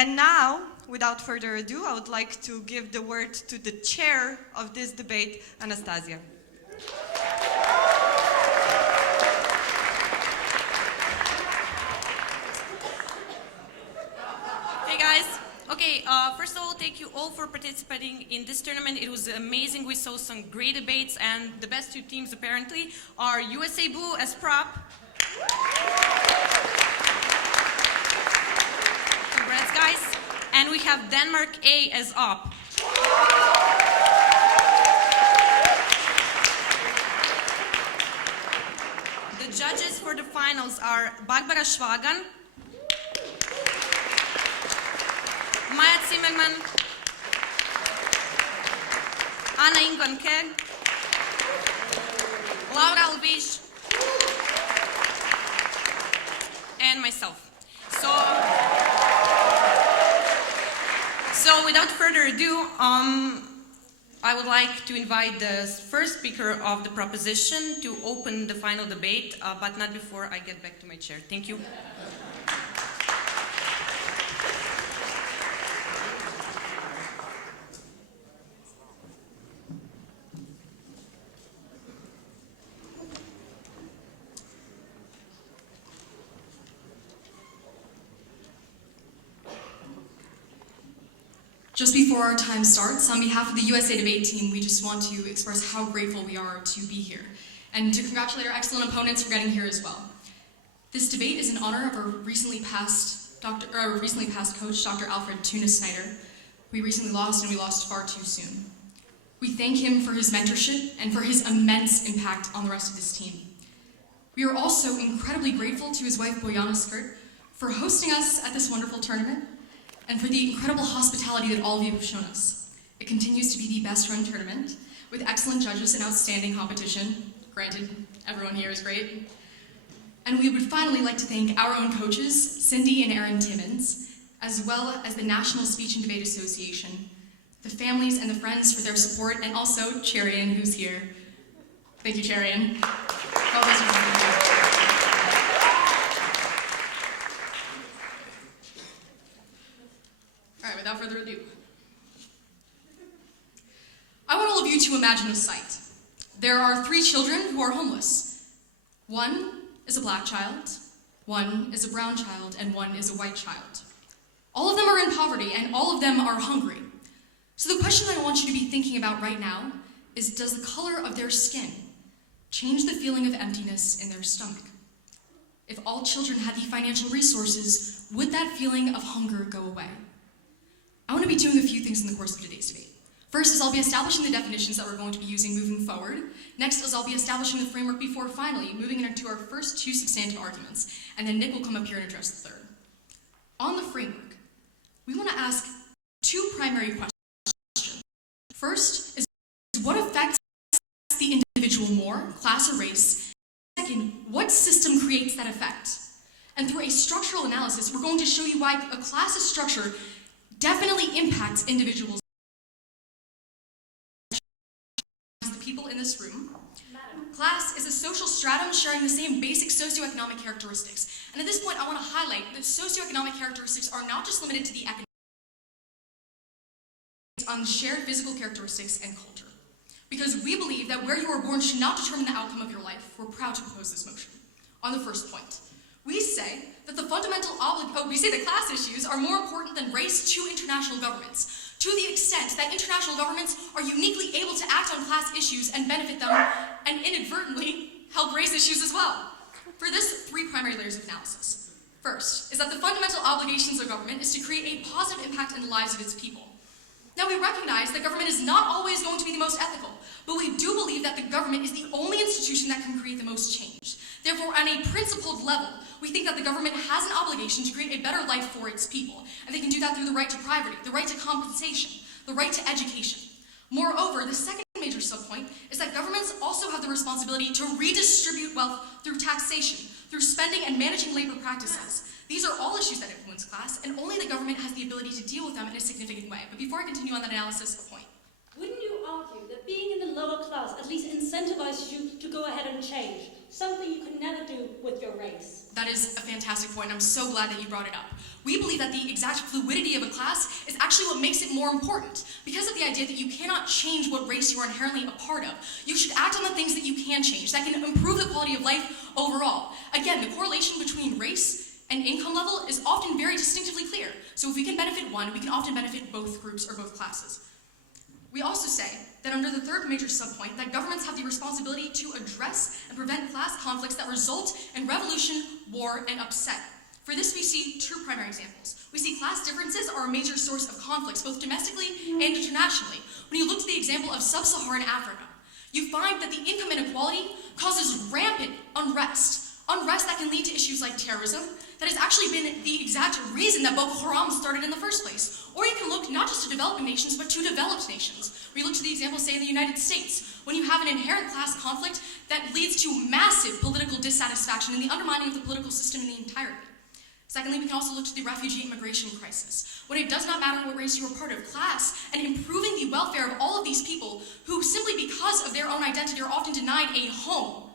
And now, without further ado, I would like to give the word to the chair of this debate, Anastasia. Hey guys. Okay, first of all, thank you all for participating in this tournament. It was amazing. We saw some great debates, and the best two teams apparently are USA Blue as prop. Congrats, guys. And we have Denmark A as op. The judges for the finals are Barbara Schwagan, Maja Zimmermann, Anna Ingvan Keg, Laura Albish, and myself. So without further ado, I would like to invite the first speaker of the proposition to open the final debate, but not before I get back to my chair. Thank you. Just before our time starts, on behalf of the USA Debate team, we just want to express how grateful we are to be here, and to congratulate our excellent opponents for getting here as well. This debate is in honor of our recently passed coach, Dr. Alfred Tuna-Snyder. We recently lost, and we lost far too soon. We thank him for his mentorship and for his immense impact on the rest of this team. We are also incredibly grateful to his wife, Bojana Skirt, for hosting us at this wonderful tournament, and for the incredible hospitality that all of you have shown us. It continues to be the best-run tournament, with excellent judges and outstanding competition. Granted, everyone here is great. And we would finally like to thank our own coaches, Cindy and Aaron Timmons, as well as the National Speech and Debate Association, the families and the friends for their support, and also Cherian, who's here. Thank you, Cherian. Without further ado, I want all of you to imagine a sight. There are 3 children who are homeless. One is a black child, one is a brown child, and one is a white child. All of them are in poverty, and all of them are hungry. So the question that I want you to be thinking about right now is, does the color of their skin change the feeling of emptiness in their stomach? If all children had the financial resources, would that feeling of hunger go away? I want to be doing a few things in the course of today's debate. First is I'll be establishing the definitions that we're going to be using moving forward. Next is I'll be establishing the framework before finally moving into our first 2 substantive arguments, and then Nick will come up here and address the third. On the framework, we want to ask 2 primary questions. First is, what affects the individual more, class or race? Second, what system creates that effect? And through a structural analysis, we're going to show you why a class's structure definitely impacts individuals. The people in this room. Class is a social stratum sharing the same basic socioeconomic characteristics. And at this point, I want to highlight that socioeconomic characteristics are not just limited to the economic, on shared physical characteristics and culture. Because we believe that where you are born should not determine the outcome of your life, we're proud to propose this motion. On the first point, we say that that class issues are more important than race to international governments, to the extent that international governments are uniquely able to act on class issues and benefit them, and inadvertently help race issues as well. For this, 3 primary layers of analysis. First is that the fundamental obligations of government is to create a positive impact in the lives of its people. Now, we recognize that government is not always going to be the most ethical, but we do believe that the government is the only institution that can create the most change. Therefore, on a principled level, we think that the government has an obligation to create a better life for its people, and they can do that through the right to privacy, the right to compensation, the right to education. Moreover, the second major subpoint is that governments also have the responsibility to redistribute wealth through taxation, through spending and managing labor practices. These are all issues that influence class, and only the government has the ability to deal with them in a significant way. But before I continue on that analysis, a point. Wouldn't you argue that being in the lower class at least incentivizes you to go ahead and change, something you could never do with your race? That is a fantastic point. I'm so glad that you brought it up. We believe that the exact fluidity of class is actually what makes it more important. Because of the idea that you cannot change what race you are inherently a part of, you should act on the things that you can change, that can improve the quality of life overall. Again, the correlation between race and income level is often very distinctively clear. So if we can benefit one, we can often benefit both groups or both classes. We also say that under the third major subpoint, that governments have the responsibility to address and prevent class conflicts that result in revolution, war, and upset. For this, we see two primary examples. We see class differences are a major source of conflicts, both domestically and internationally. When you look to the example of sub-Saharan Africa, you find that the income inequality causes rampant unrest. Unrest that can lead to issues like terrorism, that has actually been the exact reason that Boko Haram started in the first place. Or you can look not just to developing nations, but to developed nations. We look to the example, say, in the United States, when you have an inherent class conflict that leads to massive political dissatisfaction and the undermining of the political system in the entirety. Secondly, we can also look to the refugee immigration crisis, when it does not matter what race you are part of, class, and improving the welfare of all of these people who simply because of their own identity are often denied a home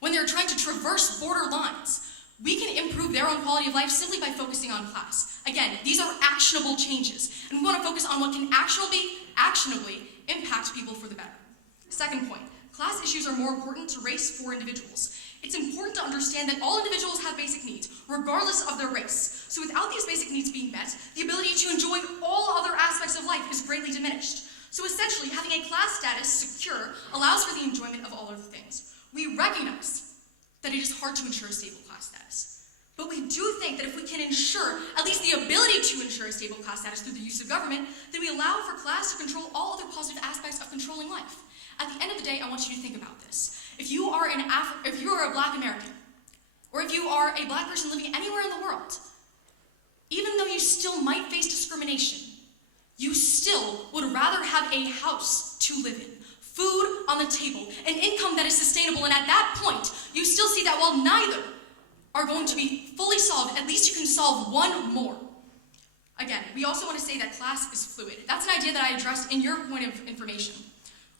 when they're trying to traverse border lines. We can improve their own quality of life simply by focusing on class. Again, these are actionable changes, and we want to focus on what can actionably impact people for the better. Second point, class issues are more important to race for individuals. It's important to understand that all individuals have basic needs, regardless of their race. So without these basic needs being met, the ability to enjoy all other aspects of life is greatly diminished. So essentially, having a class status secure allows for the enjoyment of all other things. We recognize that it is hard to ensure a stable class status. But we do think that if we can ensure at least the ability to ensure a stable class status through the use of government, then we allow for class to control all other positive aspects of controlling life. At the end of the day, I want you to think about this. If you are a Black American, or if you are a Black person living anywhere in the world, even though you still might face discrimination, you still would rather have a house to live in, food on the table, an income that is sustainable, and at that point, you still see that while neither are going to be fully solved, at least you can solve one more. Again, we also want to say that class is fluid. That's an idea that I addressed in your point of information.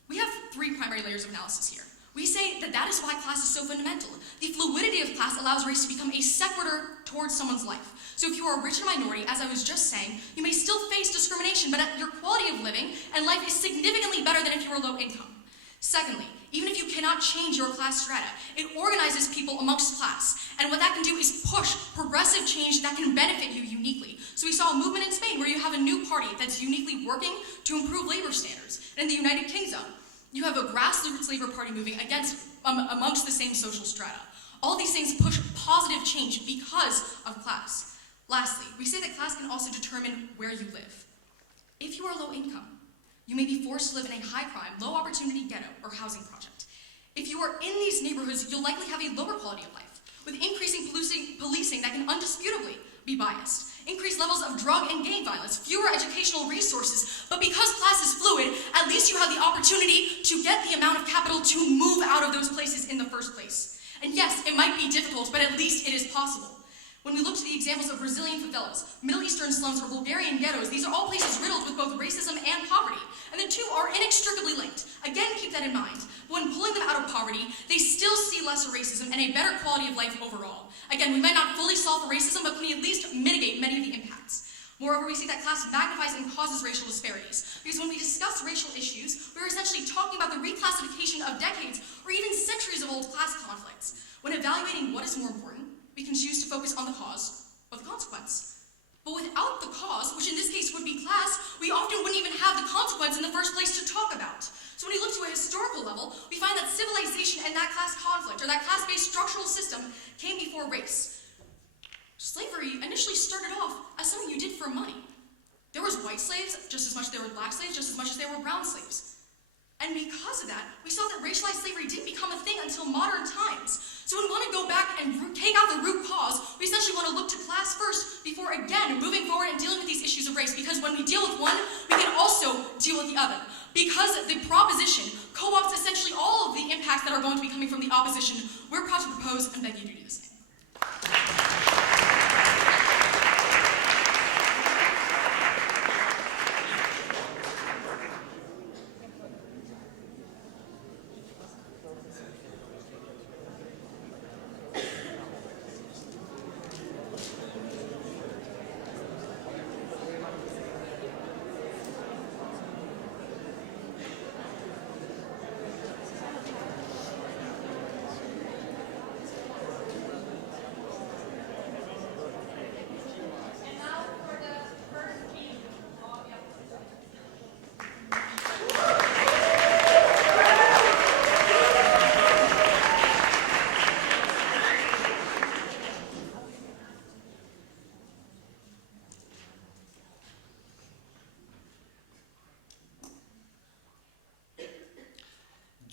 We have three primary layers of analysis here. We say that is why class is so fundamental. The fluidity of class allows race to become a sequitur towards someone's life. So if you are rich and minority, as I was just saying, you may still face discrimination, but your quality of living and life is significantly better than if you were low income. Secondly, even if you cannot change your class strata, it organizes people amongst class. And what that can do is push progressive change that can benefit you uniquely. So we saw a movement in Spain where you have a new party that's uniquely working to improve labor standards. And in the United Kingdom, you have a grassroots labor party moving amongst the same social strata. All these things push positive change because of class. Lastly, we say that class can also determine where you live. If you are low income, you may be forced to live in a high-crime, low-opportunity ghetto or housing project. If you are in these neighborhoods, you'll likely have a lower quality of life, with increasing policing that can undisputably be biased, increased levels of drug and gang violence, fewer educational resources, but because class is fluid, at least you have the opportunity to get the amount of capital to move out of those places in the first place. And yes, it might be difficult, but at least it is possible. When we look to the examples of Brazilian favelas, Middle Eastern slums, or Bulgarian ghettos, these are all places riddled with both racism and poverty, and the two are inextricably linked. Again, keep that in mind. When pulling them out of poverty, they still see lesser racism and a better quality of life overall. Again, we might not fully solve for racism, but we at least mitigate many of the impacts. Moreover, we see that class magnifies and causes racial disparities, because when we discuss racial issues, we're essentially talking about the reclassification of decades or even centuries of old class conflicts. When evaluating what is more important, we can choose to focus on the cause or the consequence. But without the cause, which in this case would be class, we often wouldn't even have the consequence in the first place to talk about. So when you look to a historical level, we find that civilization and that class conflict, or that class-based structural system, came before race. Slavery initially started off as something you did for money. There was white slaves just as much as there were black slaves, just as much as there were brown slaves. And because of that, we saw that racialized slavery didn't become a thing until modern times. So when we want to go back and take out the root cause, we essentially want to look to class first before, again, moving forward and dealing with these issues of race. Because when we deal with one, we can also deal with the other. Because the proposition co-opts essentially all of the impacts that are going to be coming from the opposition, we're proud to propose and beg you to do the same.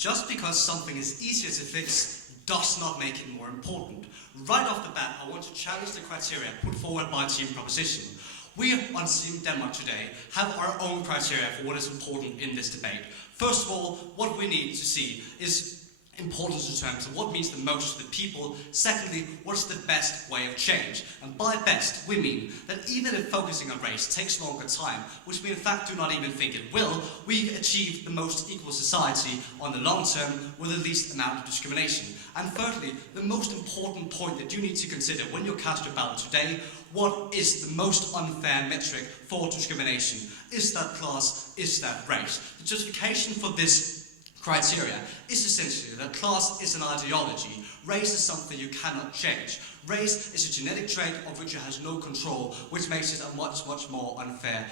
Just because something is easier to fix does not make it more important. Right off the bat, I want to challenge the criteria put forward by Team Proposition. We on Team Denmark today have our own criteria for what is important in this debate. First of all, what we need to see is importance in terms of what means the most to the people. Secondly, what's the best way of change? And by best, we mean that even if focusing on race takes longer time, which we in fact do not even think it will, we achieve the most equal society on the long term with the least amount of discrimination. And thirdly, the most important point that you need to consider when you cast your ballot today: what is the most unfair metric for discrimination? Is that class? Is that race? The justification for this criteria is essentially that class is an ideology, race is something you cannot change. Race is a genetic trait of which you has no control, which makes it a much, much more unfair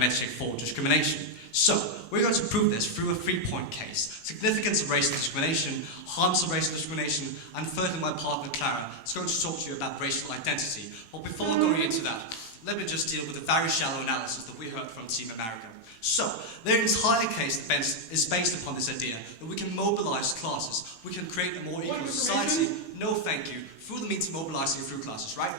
metric for discrimination. So, we're going to prove this through a 3-point case. Significance of racial discrimination, harms of racial discrimination, and thirdly, my partner Clara is going to talk to you about racial identity. But before going into that, let me just deal with a very shallow analysis that we heard from Team America. So, their entire case is based upon this idea that we can mobilize classes, we can create a more equal society. No thank you. Through the means of mobilizing through classes, right?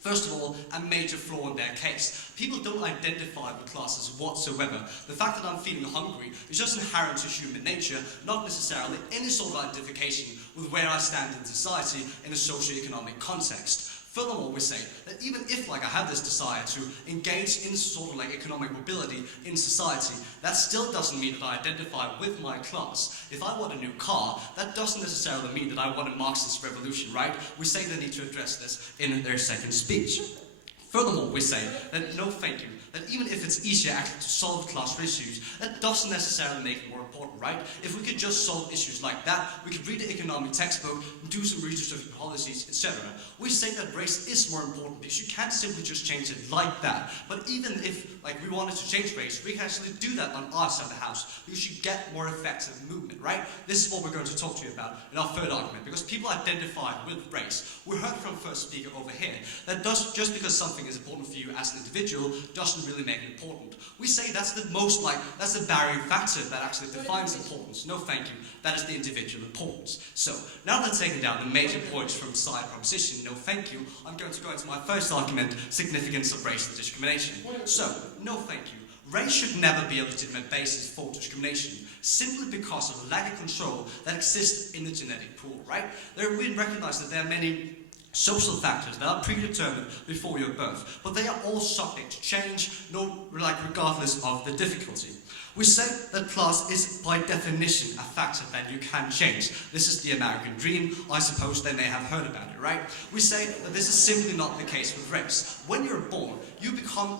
First of all, a major flaw in their case. People don't identify with classes whatsoever. The fact that I'm feeling hungry is just inherent to human nature, not necessarily any sort of identification with where I stand in society in a socio-economic context. Furthermore, we say that even if I have this desire to engage in sort of economic mobility in society, that still doesn't mean that I identify with my class. If I want a new car, that doesn't necessarily mean that I want a Marxist revolution, right? We say they need to address this in their second speech. Furthermore, we say that no thank you, that even if it's easier actually to solve class issues, that doesn't necessarily make it more important, right? If we could just solve issues like that, we could read the economic textbook, do some research of policies, etc. We say that race is more important because you can't simply just change it like that. But even if we wanted to change race, we can actually do that on our side of the house because you get more effective movement, right? This is what we're going to talk to you about in our third argument, because people identify with race. We heard from first speaker over here that just because something is important for you as an individual doesn't really make it important. We say that's the barrier factor that actually defines importance. No thank you. That is the individual importance. So, now that I've taken down the major points from side proposition, no thank you, I'm going to go into my first argument, significance of racial discrimination. So, no thank you. Race should never be a legitimate basis for discrimination, simply because of the lack of control that exists in the genetic pool, right? We recognize that there are many social factors that are predetermined before your birth, but they are all subject to change, regardless of the difficulty. We say that class is by definition a factor that you can change. This is the American dream. I suppose they may have heard about it, right? We say that this is simply not the case with race. When you're born, you become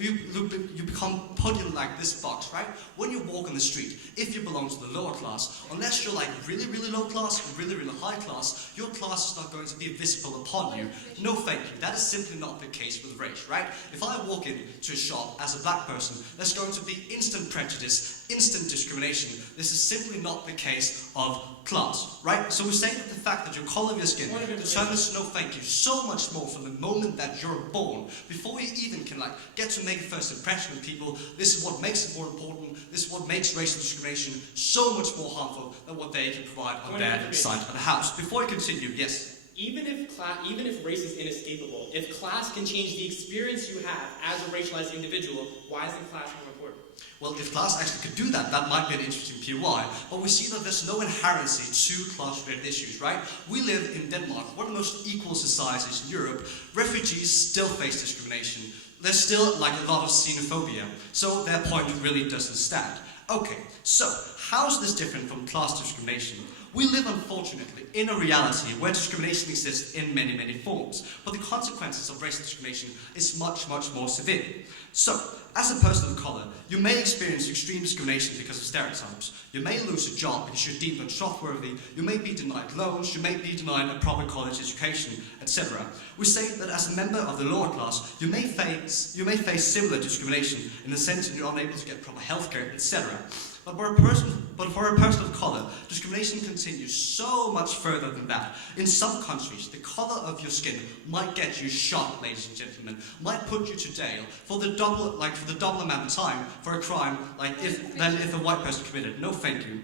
you become put in this box, right? When you walk on the street, if you belong to the lower class, unless you're really, really low class or really, really high class, your class is not going to be visible upon you. No thank you. That is simply not the case with race, right? If I walk into a shop as a black person, there's going to be instant prejudice, instant discrimination. This is simply not the case of class, right? So we say that the fact that your color of your skin determines, no thank you, so much more from the moment that you're born. Before you even can get to make a first impression of people, this is what makes it more important, this is what makes racial discrimination so much more harmful than what they can provide on their side of the house. Before I continue, yes? Even if race is inescapable, if class can change the experience you have as a racialized individual, why isn't class more important? Well, if class actually could do that, that might be an interesting POI, but we see that there's no inherency to class-related issues, right? We live in Denmark, one of the most equal societies in Europe. Refugees still face discrimination. There's still a lot of xenophobia, so their point really doesn't stand. Okay, so how's this different from class discrimination? We live, unfortunately, in a reality where discrimination exists in many, many forms, but the consequences of racial discrimination is much, much more severe. So, as a person of color, you may experience extreme discrimination because of stereotypes. You may lose a job because you're deemed untrustworthy. You may be denied loans. You may be denied a proper college education, etc. We say that as a member of the lower class, you may face similar discrimination in the sense that you're unable to get proper healthcare, etc. But for a person of color, discrimination continues so much further than that. In some countries, the color of your skin might get you shot, ladies and gentlemen, might put you to jail for the double amount of time for a crime than if a white person committed. No, thank you.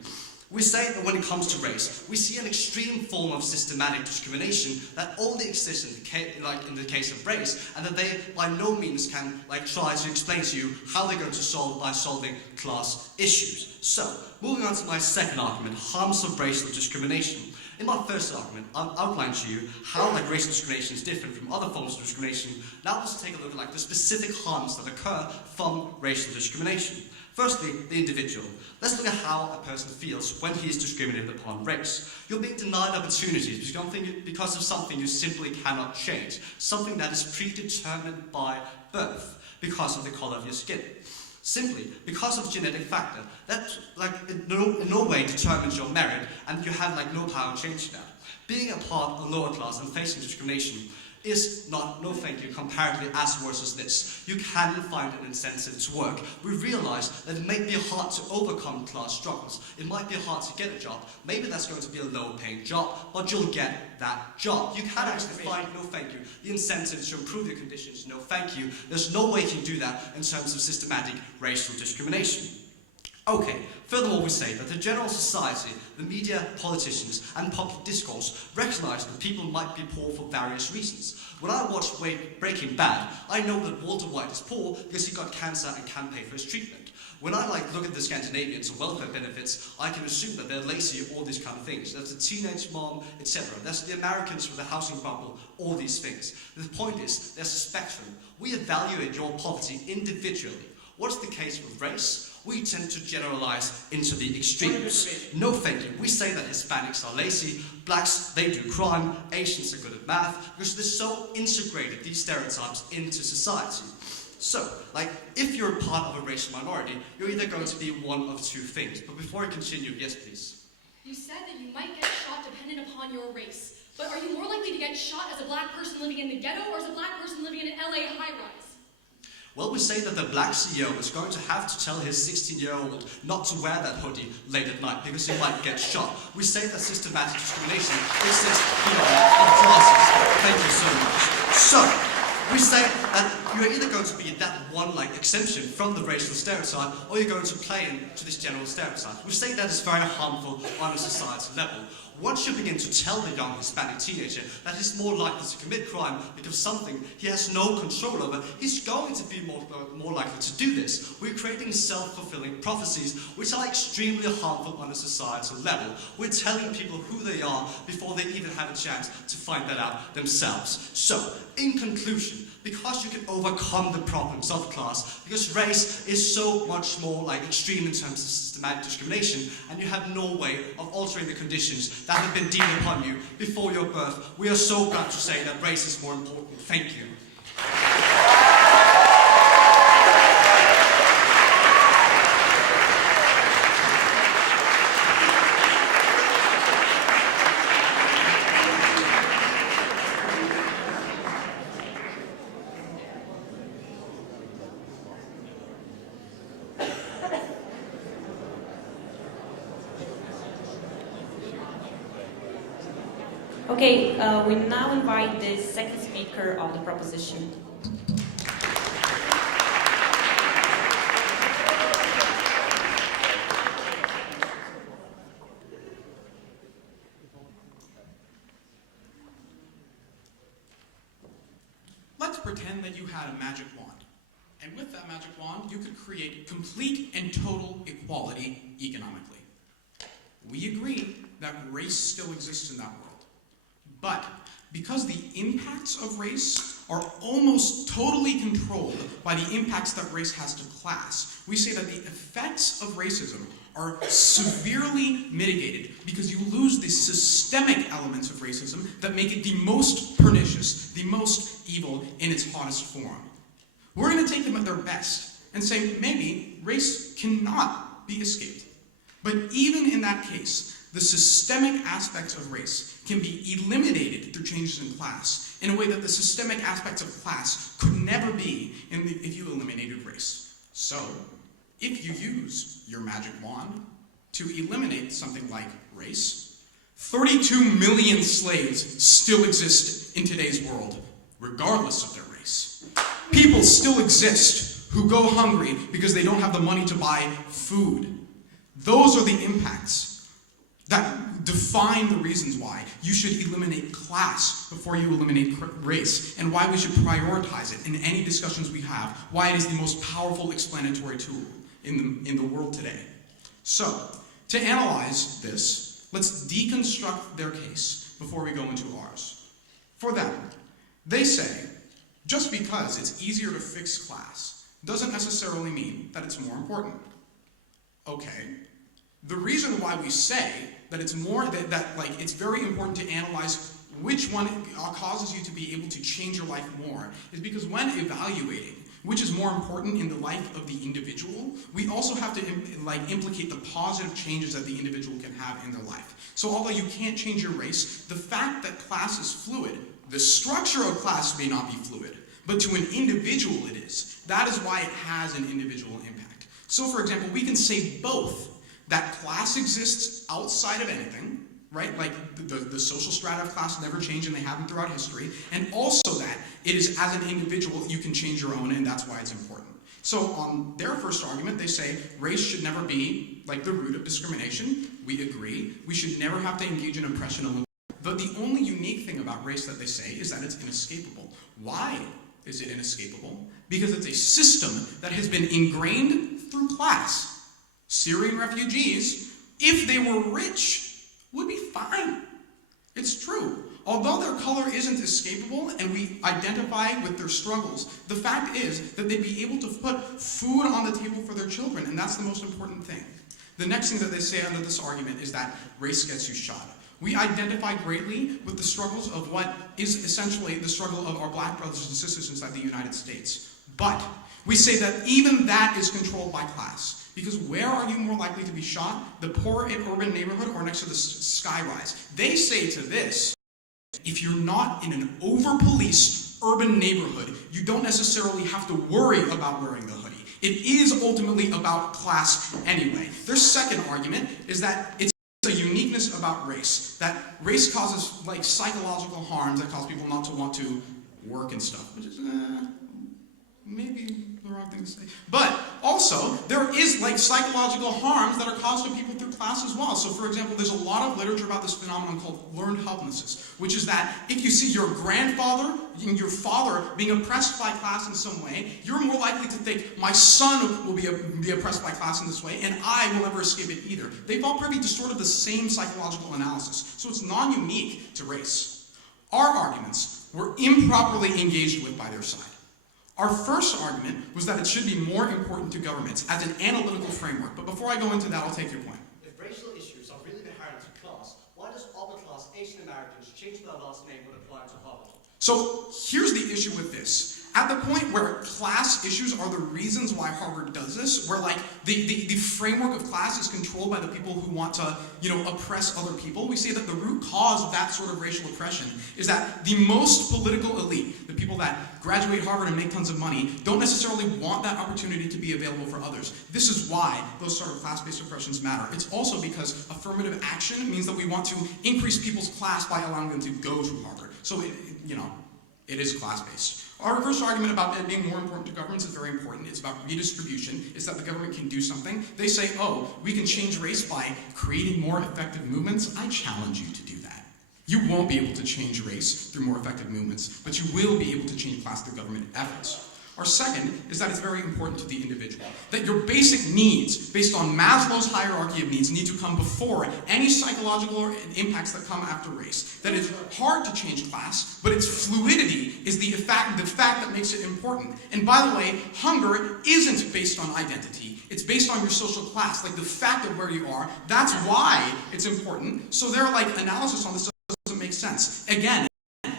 We say that when it comes to race, we see an extreme form of systematic discrimination that only exists in the case of race, and that they by no means can try to explain to you how they're going to solve by solving class issues. So, moving on to my second argument, harms of racial discrimination. In my first argument, I've outlined to you how racial discrimination is different from other forms of discrimination. Now let's take a look at the specific harms that occur from racial discrimination. Firstly, the individual. Let's look at how a person feels when he is discriminated upon race. You're being denied opportunities because of something you simply cannot change, something that is predetermined by birth because of the color of your skin. Simply because of genetic factor that in no way determines your merit, and you have no power to change that. Being a part of the lower class and facing discrimination is not, no thank you, comparatively as worse as this. You can find an incentive to work. We realize that it may be hard to overcome class struggles. It might be hard to get a job. Maybe that's going to be a low-paying job, but you'll get that job. You can actually find, no thank you, the incentive to improve your conditions, no thank you. There's no way you can do that in terms of systematic racial discrimination. Okay, furthermore we say that the general society, the media, politicians and public discourse recognize that people might be poor for various reasons. When I watch Breaking Bad, I know that Walter White is poor because he got cancer and can't pay for his treatment. When I look at the Scandinavians and welfare benefits, I can assume that they're lazy, all these kind of things. That's the teenage mom, etc. That's the Americans with the housing bubble, all these things. The point is, there's a spectrum. We evaluate your poverty individually. What's the case with race? We tend to generalize into the extremes. No thank you. We say that Hispanics are lazy, blacks, they do crime, Asians are good at math, because they're so integrated, these stereotypes, into society. So, if you're a part of a racial minority, you're either going to be one of two things. But before I continue, yes please. You said that you might get shot dependent upon your race. But are you more likely to get shot as a black person living in the ghetto or as a black person living in an LA high-rise? Well, we say that the black CEO is going to have to tell his 16-year-old not to wear that hoodie late at night because he might get shot. We say that systematic discrimination exists in classes. Thank you so much. So, we say that you're either going to be that one exemption from the racial stereotype, or you're going to play into this general stereotype. We say that is very harmful on a societal level. Once you begin to tell the young Hispanic teenager that he's more likely to commit crime because something he has no control over, he's going to be more likely to do this. We're creating self-fulfilling prophecies which are extremely harmful on a societal level. We're telling people who they are before they even have a chance to find that out themselves. So, in conclusion, because you can overcome the problems of class, because race is so much more extreme in terms of systematic discrimination, and you have no way of altering the conditions that have been deemed upon you before your birth, we are so proud to say that race is more important. Thank you. Okay, we now invite the second speaker of the proposition. Let's pretend that you had a magic wand. And with that magic wand, you could create complete and total equality economically. We agree that race still exists in that world. But because the impacts of race are almost totally controlled by the impacts that race has to class, we say that the effects of racism are severely mitigated because you lose the systemic elements of racism that make it the most pernicious, the most evil in its hottest form. We're going to take them at their best and say maybe race cannot be escaped. But even in that case, the systemic aspects of race can be eliminated through changes in class in a way that the systemic aspects of class could never be if you eliminated race. So, if you use your magic wand to eliminate something like race, 32 million slaves still exist in today's world, regardless of their race. People still exist who go hungry because they don't have the money to buy food. Those are the impacts that define the reasons why you should eliminate class before you eliminate race, and why we should prioritize it in any discussions we have, why it is the most powerful explanatory tool in the world today. So, to analyze this, let's deconstruct their case before we go into ours. For them, they say, just because it's easier to fix class doesn't necessarily mean that it's more important. Okay. The reason why we say that it's more it's very important to analyze which one causes you to be able to change your life more is because when evaluating which is more important in the life of the individual, we also have to implicate the positive changes that the individual can have in their life. So although you can't change your race, the fact that class is fluid, the structure of class may not be fluid, but to an individual it is. That is why it has an individual impact. So for example, we can say both that class exists outside of anything, right? Like the social strata of class never change and they haven't throughout history, and also that it is as an individual you can change your own and that's why it's important. So on their first argument, they say race should never be like the root of discrimination. We agree. We should never have to engage in oppression. But the only unique thing about race that they say is that it's inescapable. Why is it inescapable? Because it's a system that has been ingrained through class. Syrian refugees, if they were rich, would be fine. It's true. Although their color isn't escapable and we identify with their struggles, the fact is that they'd be able to put food on the table for their children, and that's the most important thing. The next thing that they say under this argument is that race gets you shot. We identify greatly with the struggles of what is essentially the struggle of our black brothers and sisters inside the United States. But we say that even that is controlled by class. Because where are you more likely to be shot? The poor urban neighborhood or next to the skyrise? They say to this, if you're not in an over-policed urban neighborhood, you don't necessarily have to worry about wearing the hoodie. It is ultimately about class anyway. Their second argument is that it's a uniqueness about race, that race causes psychological harms that cause people not to want to work and stuff, which is maybe the wrong thing to say. But also, there is psychological harms that are caused to people through class as well. So for example, there's a lot of literature about this phenomenon called learned helplessness, which is that if you see your grandfather and your father being oppressed by class in some way, you're more likely to think, my son will be oppressed by class in this way, and I will never escape it either. They've all pretty distorted the same psychological analysis, so it's non-unique to race. Our arguments were improperly engaged with by their side. Our first argument was that it should be more important to governments as an analytical framework. But before I go into that, I'll take your point. If racial issues are really inherent to class, why does upper class Asian Americans change their last name when applying to Harvard? So here's the issue with this. At the point where class issues are the reasons why Harvard does this, where the framework of class is controlled by the people who want to, oppress other people, we say that the root cause of that sort of racial oppression is that the most political elite, the people that graduate Harvard and make tons of money, don't necessarily want that opportunity to be available for others. This is why those sort of class-based oppressions matter. It's also because affirmative action means that we want to increase people's class by allowing them to go to Harvard. So it is class-based. Our first argument about it being more important to governments is very important. It's about redistribution. It's that the government can do something. They say, we can change race by creating more effective movements. I challenge you to do that. You won't be able to change race through more effective movements, but you will be able to change class through government efforts. Our second is that it's very important to the individual. That your basic needs, based on Maslow's hierarchy of needs, need to come before any psychological impacts that come after race. That it's hard to change class, but its fluidity is the fact that makes it important. And by the way, hunger isn't based on identity. It's based on your social class, the fact of where you are. That's why it's important. So their analysis on this doesn't make sense. Again,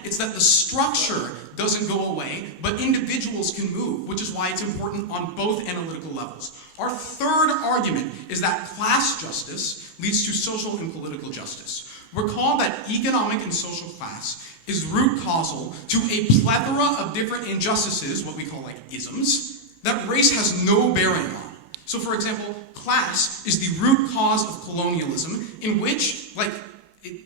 it's that the structure doesn't go away, but individuals can move, which is why it's important on both analytical levels. Our third argument is that class justice leads to social and political justice. Recall that economic and social class is root causal to a plethora of different injustices, what we call isms, that race has no bearing on. So for example, class is the root cause of colonialism, in which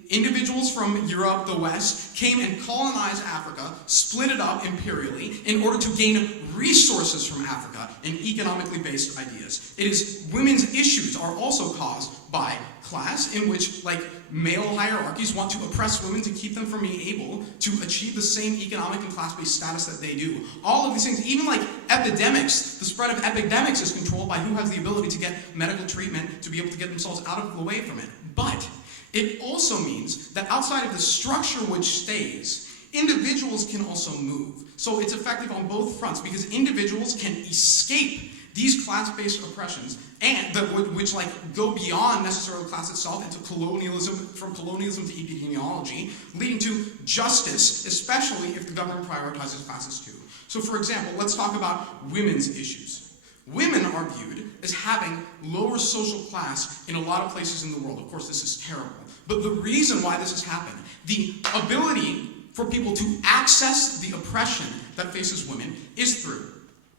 individuals from Europe, the West, came and colonized Africa, split it up imperially, in order to gain resources from Africa and economically based ideas. It is women's issues are also caused by class in which male hierarchies want to oppress women to keep them from being able to achieve the same economic and class-based status that they do. All of these things, even epidemics, the spread of epidemics is controlled by who has the ability to get medical treatment to be able to get themselves out of the way from it. But it also means that outside of the structure which stays, individuals can also move. So it's effective on both fronts because individuals can escape these class-based oppressions and which go beyond necessarily class itself into colonialism, from colonialism to epidemiology, leading to justice, especially if the government prioritizes classes too. So for example, let's talk about women's issues. Women are viewed as having lower social class in a lot of places in the world. Of course, this is terrible. But the reason why this has happened, the ability for people to access the oppression that faces women is through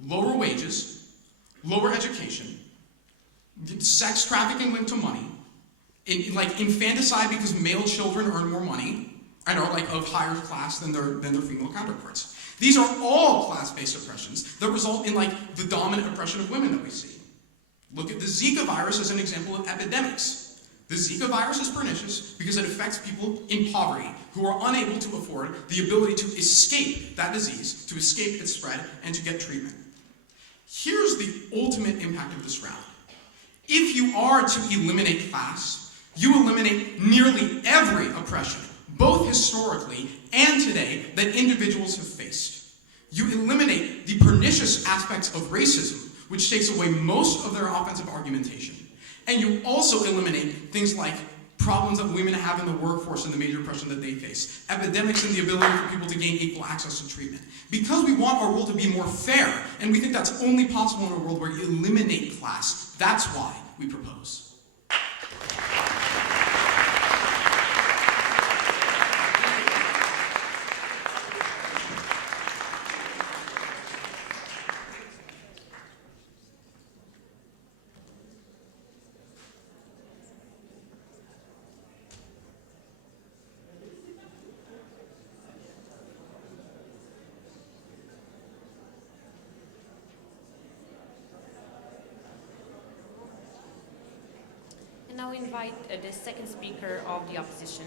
lower wages, lower education, sex trafficking linked to money, infanticide because male children earn more money and are of higher class than their female counterparts. These are all class-based oppressions that result in the dominant oppression of women that we see. Look at the Zika virus as an example of epidemics. The Zika virus is pernicious because it affects people in poverty who are unable to afford the ability to escape that disease, to escape its spread, and to get treatment. Here's the ultimate impact of this round. If you are to eliminate class, you eliminate nearly every oppression, both historically and today, that individuals have faced. You eliminate the pernicious aspects of racism, which takes away most of their offensive argumentation. And you also eliminate things like problems that women have in the workforce and the major oppression that they face, epidemics and the ability for people to gain equal access to treatment. Because we want our world to be more fair, and we think that's only possible in a world where you eliminate class, that's why we propose. And now we invite the second speaker of the opposition.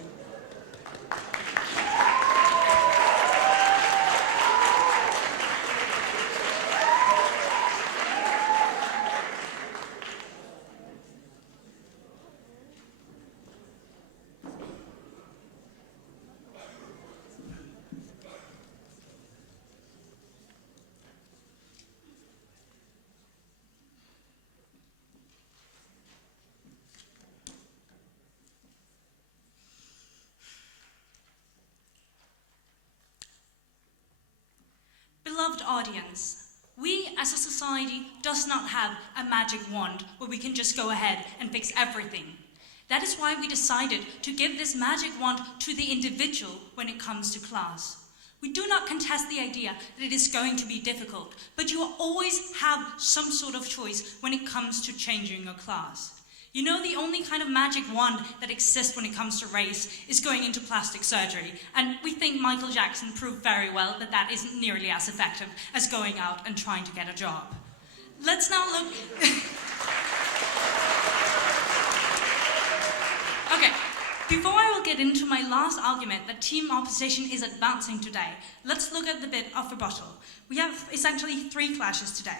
Beloved audience, we as a society does not have a magic wand where we can just go ahead and fix everything. That is why we decided to give this magic wand to the individual when it comes to class. We do not contest the idea that it is going to be difficult, but you will always have some sort of choice when it comes to changing your class. You know, the only kind of magic wand that exists when it comes to race is going into plastic surgery, and we think Michael Jackson proved very well that that isn't nearly as effective as going out and trying to get a job. Let's now look... Okay, before I will get into my last argument that team opposition is advancing today, let's look at the bit of rebuttal. We have essentially 3 clashes today.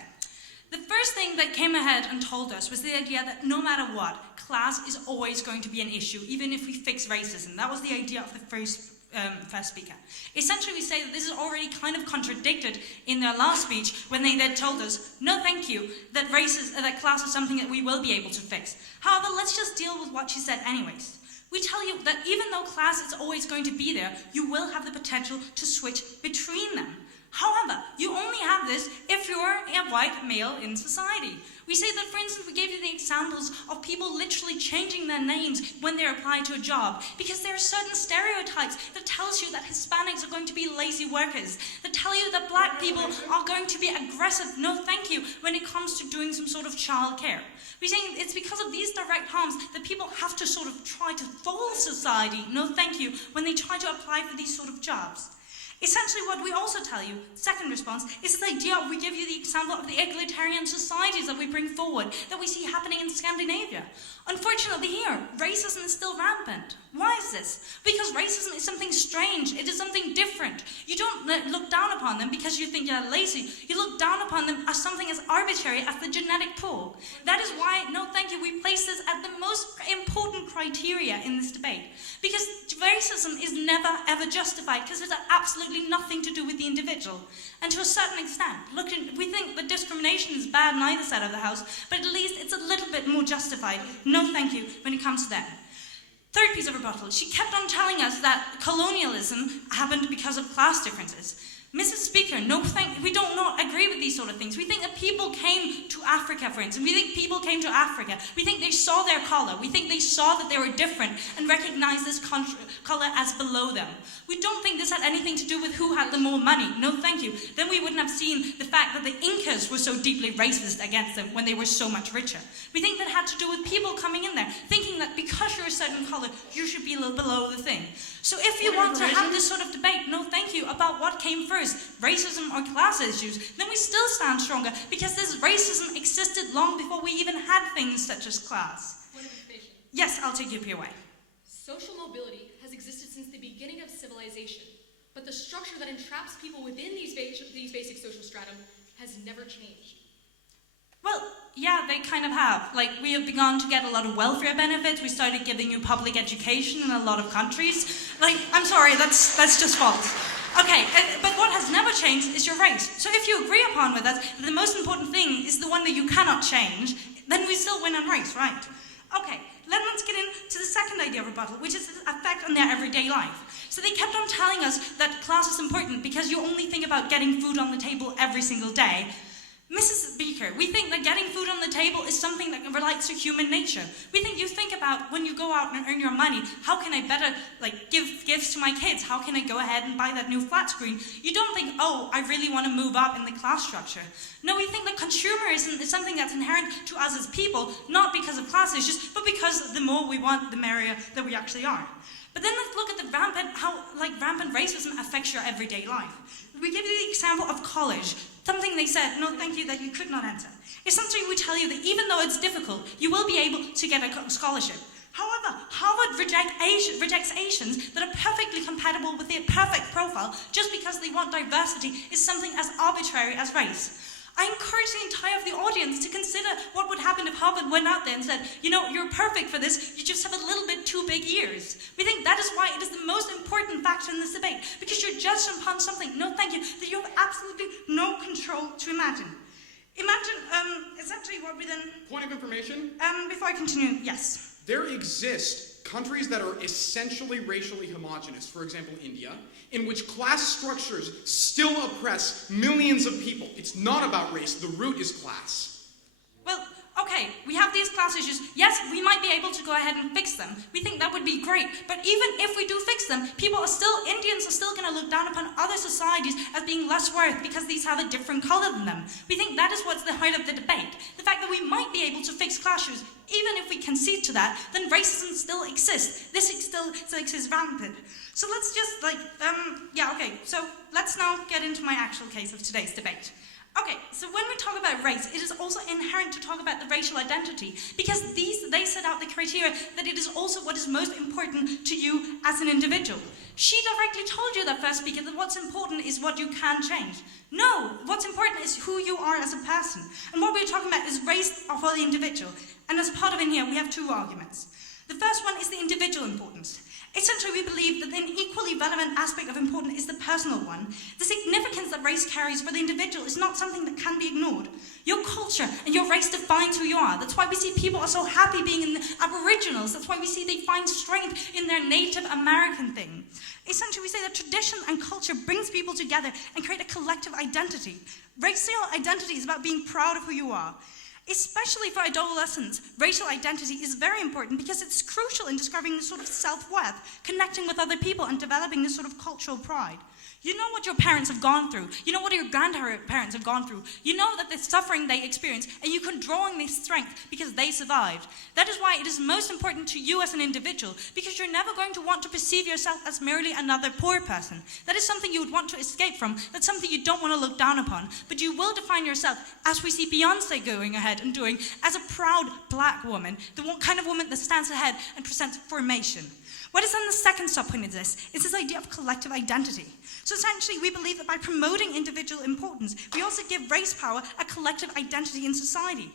The first thing that came ahead and told us was the idea that no matter what, class is always going to be an issue, even if we fix racism. That was the idea of the first speaker. Essentially, we say that this is already kind of contradicted in their last speech when they then told us, no thank you, that class is something that we will be able to fix. However, let's just deal with what she said anyways. We tell you that even though class is always going to be there, you will have the potential to switch between them. However, you only have this if you're a white male in society. We say that, for instance, we gave you the examples of people literally changing their names when they apply to a job, because there are certain stereotypes that tells you that Hispanics are going to be lazy workers, that tell you that black people are going to be aggressive, no thank you, when it comes to doing some sort of childcare. We're saying it's because of these direct harms that people have to sort of try to fool society, no thank you, when they try to apply for these sort of jobs. Essentially, what we also tell you, second response, is this idea we give you the example of the egalitarian societies that we bring forward, that we see happening in Scandinavia. Unfortunately here, racism is still rampant. Why is this? Because racism is something strange, it is something different. You don't look down upon them because you think you're lazy, you look down upon them as something as arbitrary as the genetic pool. That is why, no thank you, we place this at the most important criteria in this debate. Because racism is never ever justified because it has absolutely nothing to do with the individual. And to a certain extent, we think that discrimination is bad in either side of the house, but at least it's a little bit more justified. No thank you when it comes to that. Third piece of rebuttal, she kept on telling us that colonialism happened because of class differences. Mrs. Speaker, no thank we don't not agree with these sort of things. We think that people came to Africa, for instance. We think people came to Africa. We think they saw their colour. We think they saw that they were different and recognized this colour as below them. We don't think this had anything to do with who had the more money. No thank you. Then we wouldn't have seen the fact that the Incas were so deeply racist against them when they were so much richer. We think that had to do with people coming in there, thinking that because you're a certain colour, you should be a little below the thing. So if you want to have this sort of debate, no thank you, about what came first, racism or class issues, then we still stand stronger because this racism existed long before we even had things such as class. Yes, I'll take you away. Social mobility has existed since the beginning of civilization, but the structure that entraps people within these basic social stratum has never changed. Well, yeah, they kind of have. Like, we have begun to get a lot of welfare benefits. We started giving you public education in a lot of countries. Like, I'm sorry, that's just false. Okay, but what has never changed is your race. So if you agree upon with us that the most important thing is the one that you cannot change, then we still win on race, right? Okay, let's get into the second idea of rebuttal, which is the effect on their everyday life. So they kept on telling us that class is important because you only think about getting food on the table every single day. Mrs. Speaker, we think that getting food on the table is something that relates to human nature. We think you think about when you go out and earn your money, how can I better give gifts to my kids? How can I go ahead and buy that new flat screen? You don't think, oh, I really want to move up in the class structure. No, we think that consumerism is something that's inherent to us as people, not because of class issues, but because the more we want, the merrier that we actually are. But then let's look at how rampant racism affects your everyday life. We give you the example of college, something they said, no thank you, that you could not enter. Essentially, we tell you that even though it's difficult, you will be able to get a scholarship. However, Harvard rejects Asians that are perfectly compatible with their perfect profile just because they want diversity is something as arbitrary as race. I encourage the entire of the audience to consider what would happen if Harvard went out there and said, you know, you're perfect for this, you just have a little bit too big ears. We think that is why it is the most important factor in this debate, because you're judged upon something, no thank you, that you have absolutely no control to imagine. Essentially what we then... Point of information? Before I continue, yes. There exist countries that are essentially racially homogenous, for example, India, in which class structures still oppress millions of people. It's not about race, the root is class. Well, okay, we have these class issues. Yes, we might be able to go ahead and fix them. We think that would be great. But even if we do fix them, Indians are still going to look down upon other societies as being less worth because these have a different color than them. We think that is what's the heart of the debate. The fact that we might be able to fix class issues, even if we concede to that, then racism still exists. This still exists rampant. So let's just so let's now get into my actual case of today's debate. Okay, so when we talk about race, it is also inherent to talk about the racial identity, because they set out the criteria that it is also what is most important to you as an individual. She directly told you, that first speaker, that what's important is what you can change. No, what's important is who you are as a person. And what we're talking about is race for the individual. And as part of in here, we have two arguments. The first one is the individual importance. Essentially, we believe that an equally relevant aspect of importance is the personal one. The significance that race carries for the individual is not something that can be ignored. Your culture and your race defines who you are. That's why we see people are so happy being in the Aboriginals. That's why we see they find strength in their Native American thing. Essentially, we say that tradition and culture brings people together and create a collective identity. Racial identity is about being proud of who you are. Especially for adolescents, racial identity is very important because it's crucial in discovering this sort of self-worth, connecting with other people and developing this sort of cultural pride. You know what your parents have gone through. You know what your grandparents have gone through. You know that the suffering they experience, and you can draw on this strength because they survived. That is why it is most important to you as an individual, because you're never going to want to perceive yourself as merely another poor person. That is something you would want to escape from. That's something you don't want to look down upon. But you will define yourself, as we see Beyonce going ahead and doing, as a proud black woman, the kind of woman that stands ahead and presents formation. What is then the second subpoint of this? Is this idea of collective identity. So essentially, we believe that by promoting individual importance, we also give race power a collective identity in society.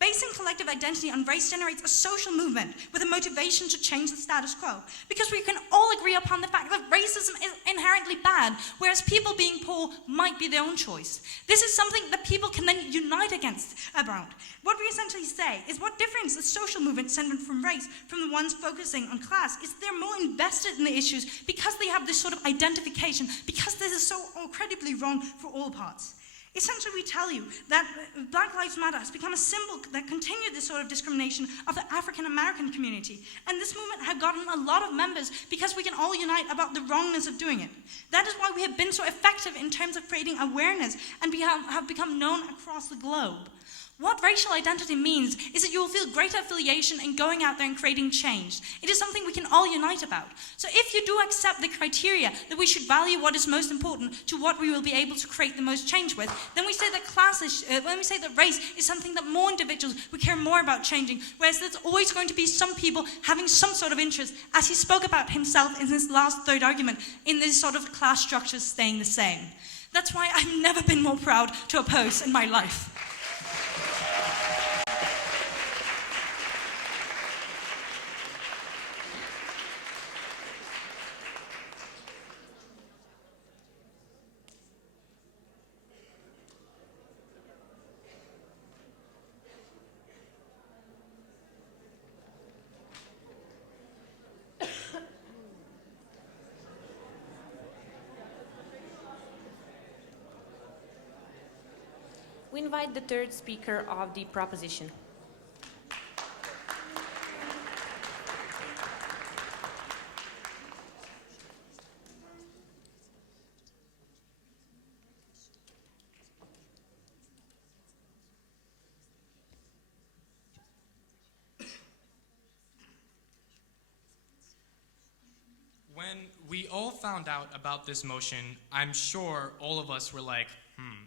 Basing collective identity on race generates a social movement with a motivation to change the status quo. Because we can all agree upon the fact that racism is inherently bad, whereas people being poor might be their own choice. This is something that people can then unite against around. What we essentially say is what difference the social movement centered from race from the ones focusing on class is they're more invested in the issues because they have this sort of identification, because this is so incredibly wrong for all parts. Essentially, we tell you that Black Lives Matter has become a symbol that continued this sort of discrimination of the African American community. And this movement has gotten a lot of members because we can all unite about the wrongness of doing it. That is why we have been so effective in terms of creating awareness and we have become known across the globe. What racial identity means is that you will feel greater affiliation in going out there and creating change. It is something we can all unite about. So if you do accept the criteria that we should value what is most important to what we will be able to create the most change with, then we say that when we say that race is something that more individuals would care more about changing, whereas there's always going to be some people having some sort of interest, as he spoke about himself in his last third argument, in this sort of class structures staying the same. That's why I've never been more proud to oppose in my life. We invite the third speaker of the proposition. When we all found out about this motion, I'm sure all of us were like,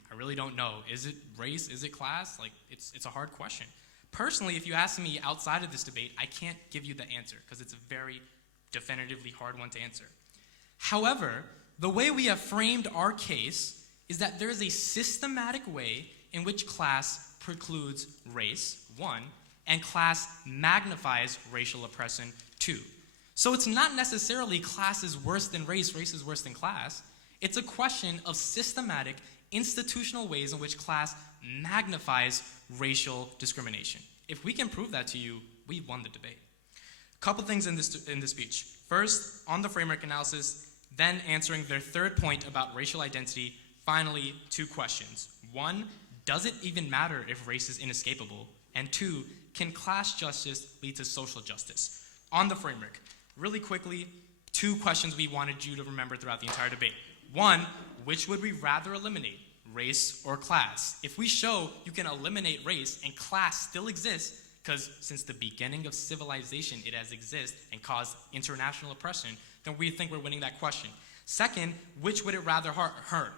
I really don't know. Is it race? Is it class? Like, it's a hard question. Personally, if you ask me outside of this debate, I can't give you the answer because it's a very definitively hard one to answer. However, the way we have framed our case is that there is a systematic way in which class precludes race, 1, and class magnifies racial oppression, 2. So it's not necessarily class is worse than race is worse than class. It's a question of systematic, institutional ways in which class magnifies racial discrimination. If we can prove that to you, we've won the debate. A couple things in this speech. First, on the framework analysis, then answering their third point about racial identity. Finally, 2 questions. 1, does it even matter if race is inescapable? And 2, can class justice lead to social justice? On the framework, really quickly, 2 questions we wanted you to remember throughout the entire debate. 1, which would we rather eliminate, race or class? If we show you can eliminate race and class still exists, because since the beginning of civilization it has existed and caused international oppression, then we think we're winning that question. Second, which would it rather hurt?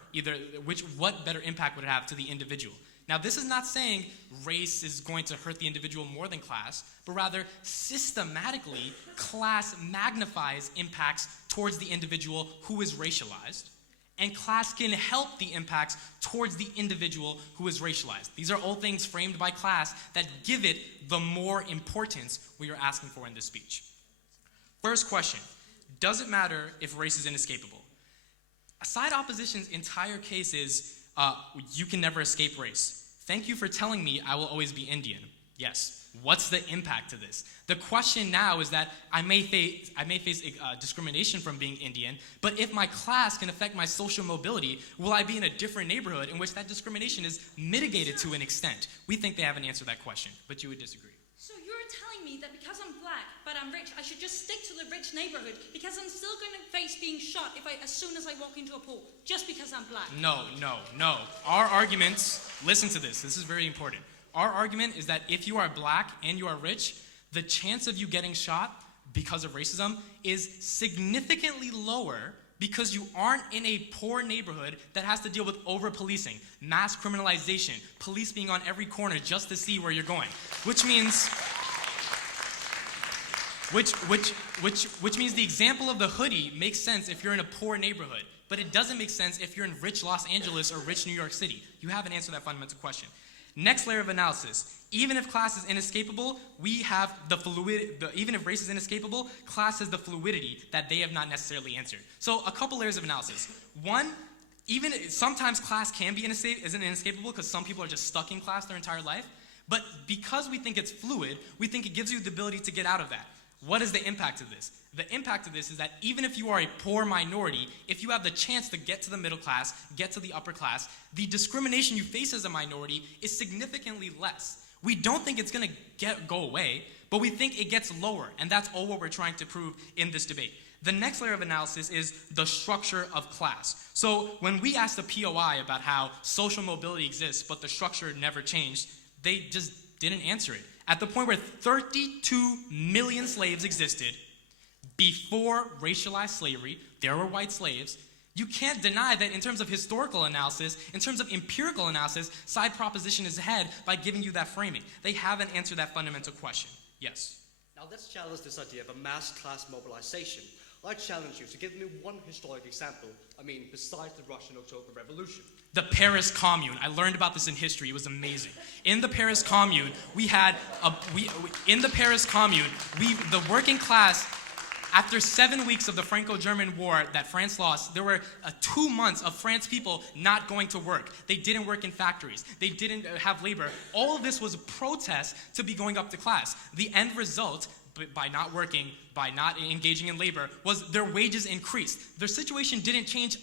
What better impact would it have to the individual? Now, this is not saying race is going to hurt the individual more than class, but rather systematically, class magnifies impacts towards the individual who is racialized, and class can help the impacts towards the individual who is racialized. These are all things framed by class that give it the more importance we are asking for in this speech. First question, does it matter if race is inescapable? Side opposition's entire case is, you can never escape race. Thank you for telling me I will always be Indian. Yes. What's the impact to this? The question now is that I may face discrimination from being Indian, but if my class can affect my social mobility, will I be in a different neighborhood in which that discrimination is mitigated to an extent? We think they haven't answered that question, but you would disagree. So you're telling me that because I'm black, but I'm rich, I should just stick to the rich neighborhood because I'm still going to face being shot as soon as I walk into a pool, just because I'm black? No. Our argument, listen to this is very important. Our argument is that if you are black and you are rich, the chance of you getting shot because of racism is significantly lower because you aren't in a poor neighborhood that has to deal with over-policing, mass criminalization, police being on every corner just to see where you're going. Which means the example of the hoodie makes sense if you're in a poor neighborhood, but it doesn't make sense if you're in rich Los Angeles or rich New York City. You haven't answered that fundamental question. Next layer of analysis. Even if class is inescapable, we have even if race is inescapable, class has the fluidity that they have not necessarily answered. So a couple layers of analysis. One, sometimes class isn't inescapable because some people are just stuck in class their entire life. But because we think it's fluid, we think it gives you the ability to get out of that. What is the impact of this? The impact of this is that even if you are a poor minority, if you have the chance to get to the middle class, get to the upper class, the discrimination you face as a minority is significantly less. We don't think it's going to go away, but we think it gets lower, and that's all what we're trying to prove in this debate. The next layer of analysis is the structure of class. So when we asked the POI about how social mobility exists, but the structure never changed, they just didn't answer it. At the point where 32 million slaves existed, before racialized slavery, there were white slaves, you can't deny that in terms of historical analysis, in terms of empirical analysis, side proposition is ahead by giving you that framing. They haven't answered that fundamental question. Yes? Now let's challenge this idea of a mass class mobilization. I challenge you to give me one historic example, besides the Russian October Revolution. The Paris Commune. I learned about this in history. It was amazing. In the Paris Commune, the working class, after 7 weeks of the Franco-German War that France lost, there were 2 months of France people not going to work. They didn't work in factories. They didn't have labor. All of this was a protest to be going up to class. The end result, by not working, by not engaging in labor, was their wages increased. Their situation didn't change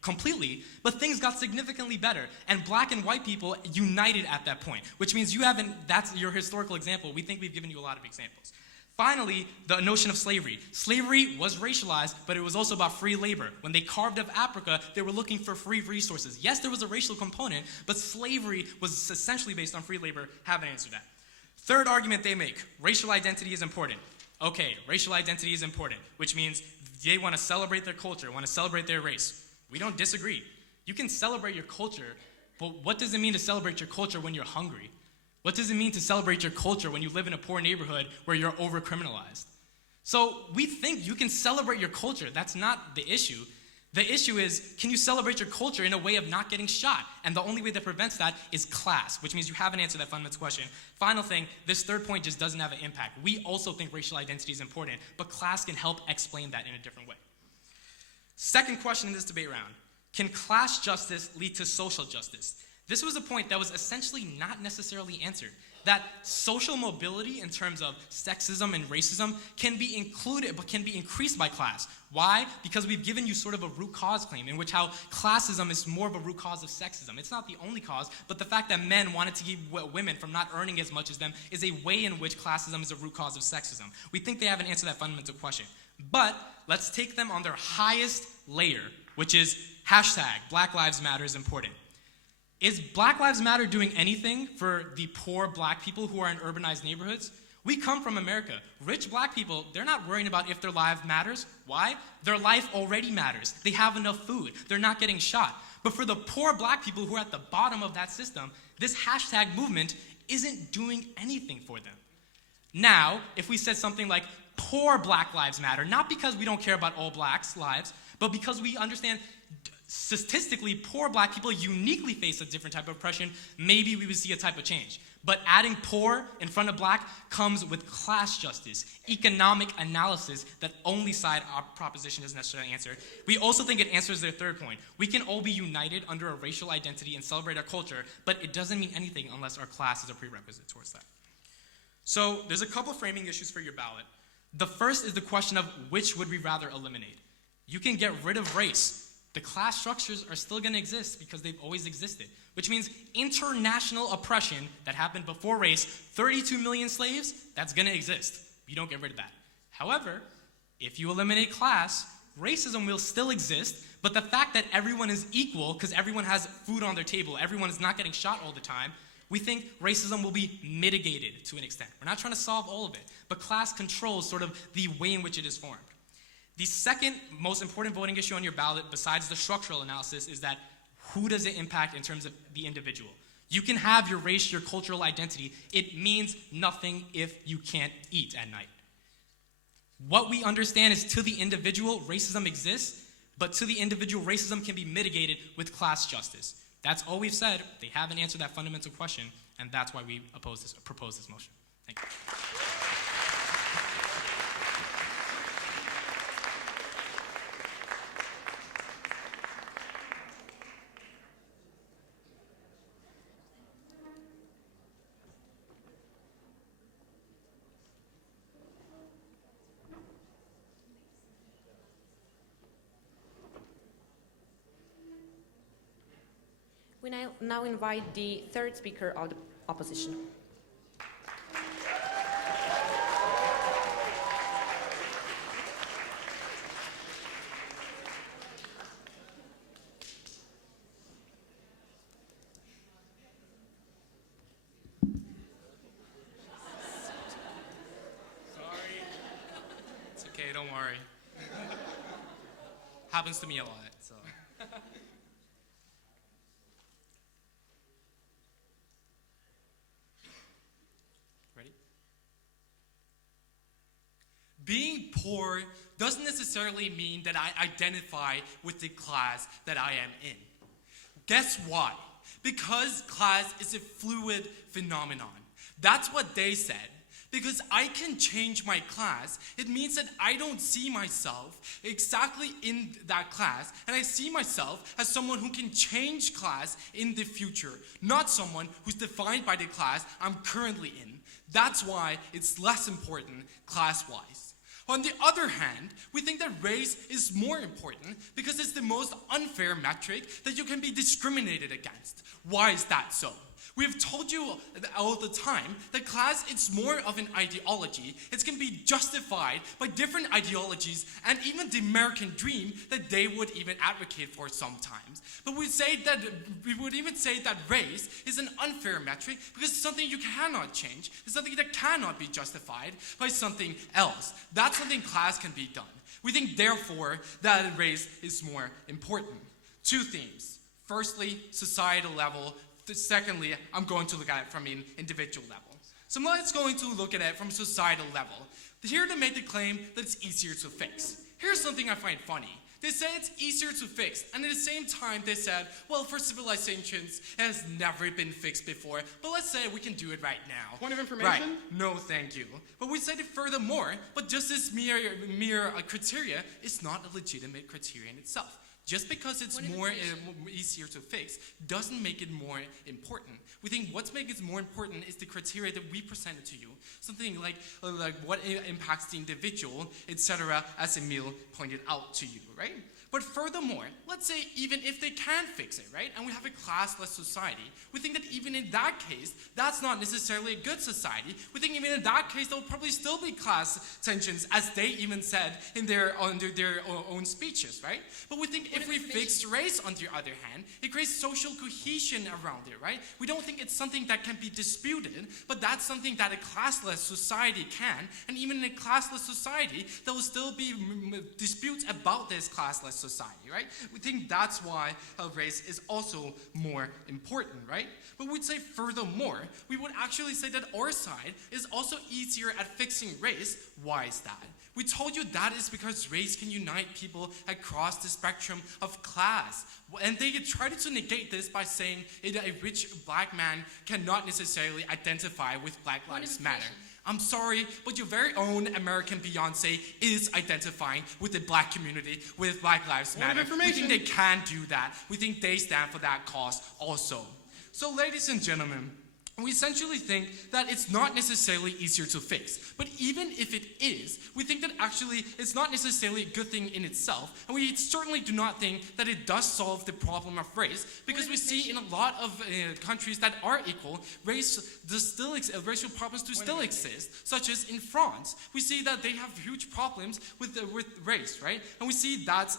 completely, but things got significantly better. And black and white people united at that point, which means that's your historical example. We think we've given you a lot of examples. Finally, the notion of slavery. Slavery was racialized, but it was also about free labor. When they carved up Africa, they were looking for free resources. Yes, there was a racial component, but slavery was essentially based on free labor. Haven't answered that. Third argument they make, racial identity is important. Okay, racial identity is important, which means they want to celebrate their culture, want to celebrate their race. We don't disagree. You can celebrate your culture, but what does it mean to celebrate your culture when you're hungry? What does it mean to celebrate your culture when you live in a poor neighborhood where you're over-criminalized? So we think you can celebrate your culture. That's not the issue. The issue is, can you celebrate your culture in a way of not getting shot? And the only way that prevents that is class, which means you haven't answered that fundamental question. Final thing, this third point just doesn't have an impact. We also think racial identity is important, but class can help explain that in a different way. Second question in this debate round, can class justice lead to social justice? This was a point that was essentially not necessarily answered. That social mobility in terms of sexism and racism can be included, but can be increased by class. Why? Because we've given you sort of a root cause claim in which how classism is more of a root cause of sexism. It's not the only cause, but the fact that men wanted to keep women from not earning as much as them is a way in which classism is a root cause of sexism. We think they haven't answered that fundamental question. But let's take them on their highest layer, which is hashtag Black Lives Matter is important. Is Black Lives Matter doing anything for the poor black people who are in urbanized neighborhoods? We come from America. Rich black people, they're not worrying about if their life matters. Why? Their life already matters. They have enough food. They're not getting shot. But for the poor black people who are at the bottom of that system, this hashtag movement isn't doing anything for them. Now, if we said something like, poor Black Lives Matter, not because we don't care about all blacks' lives, but because we understand statistically poor black people uniquely face a different type of oppression, maybe we would see a type of change. But adding poor in front of black comes with class justice, economic analysis that only side our proposition doesn't necessarily answer. We also think it answers their third point. We can all be united under a racial identity and celebrate our culture, but it doesn't mean anything unless our class is a prerequisite towards that. So there's a couple framing issues for your ballot. The first is the question of which would we rather eliminate. You can get rid of race, The class structures are still going to exist because they've always existed, which means international oppression that happened before race, 32 million slaves, that's going to exist. You don't get rid of that. However, if you eliminate class, racism will still exist, but the fact that everyone is equal because everyone has food on their table, everyone is not getting shot all the time, we think racism will be mitigated to an extent. We're not trying to solve all of it, but class controls sort of the way in which it is formed. The second most important voting issue on your ballot, besides the structural analysis, is that who does it impact in terms of the individual? You can have your race, your cultural identity. It means nothing if you can't eat at night. What we understand is to the individual, racism exists, but to the individual, racism can be mitigated with class justice. That's all we've said. They haven't answered that fundamental question, and that's why we propose this motion. Thank you. We now invite the third speaker of the opposition. Sorry. It's okay, don't worry. Happens to me a lot, so. Being poor doesn't necessarily mean that I identify with the class that I am in. Guess why? Because class is a fluid phenomenon. That's what they said. Because I can change my class, it means that I don't see myself exactly in that class, and I see myself as someone who can change class in the future, not someone who's defined by the class I'm currently in. That's why it's less important class-wise. On the other hand, we think that race is more important because it's the most unfair metric that you can be discriminated against. Why is that so? We've told you all the time that class is more of an ideology. It can be justified by different ideologies and even the American dream that they would even advocate for sometimes. But we would even say that race is an unfair metric because it's something you cannot change. It's something that cannot be justified by something else. That's something class can be done. We think, therefore, that race is more important. Two themes. Firstly, societal level. Secondly, I'm going to look at it from an individual level. So let's going to look at it from societal level. Here to make the claim that it's easier to fix. Here's something I find funny. They say it's easier to fix, and at the same time they said, well, for civilizations, it has never been fixed before, but let's say we can do it right now. Point of information? Right. No, thank you. But we said it furthermore, but just this mere criteria is not a legitimate criteria in itself. Just because it's easier to fix doesn't make it more important. We think what makes it more important is the criteria that we presented to you. Something like what impacts the individual, etc., as Emil pointed out to you, right? But furthermore, let's say even if they can fix it, right, and we have a classless society, we think that even in that case, that's not necessarily a good society. We think even in that case, there will probably still be class tensions, as they even said in under their own speeches, right? But we think if we fix race, on the other hand, it creates social cohesion around it, right? We don't think it's something that can be disputed, but that's something that a classless society can, and even in a classless society, there will still be disputes about this classless society, right? We think that's why race is also more important, right? But we'd say furthermore, we would actually say that our side is also easier at fixing race. Why is that? We told you that is because race can unite people across the spectrum of class. And they tried to negate this by saying a rich black man cannot necessarily identify with Black Lives Matter. I'm sorry, but your very own American Beyonce is identifying with the black community, with Black Lives Matter. We think they can do that. We think they stand for that cause also. So ladies and gentlemen, We essentially think that it's not necessarily easier to fix. But even if it is, we think that actually it's not necessarily a good thing in itself. And we certainly do not think that it does solve the problem of race, because we see in a lot of countries that are equal, racial problems do still exist, such as in France. We see that they have huge problems with race, right? And we see that's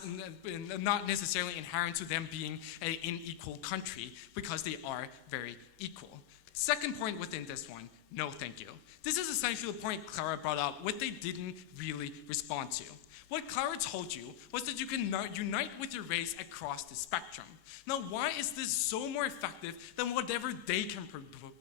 not necessarily inherent to them being an unequal country, because they are very equal. Second point within this one, no thank you. This is essentially the point Clara brought up, what they didn't really respond to. What Clara told you was that you can unite with your race across the spectrum. Now, why is this so more effective than whatever they can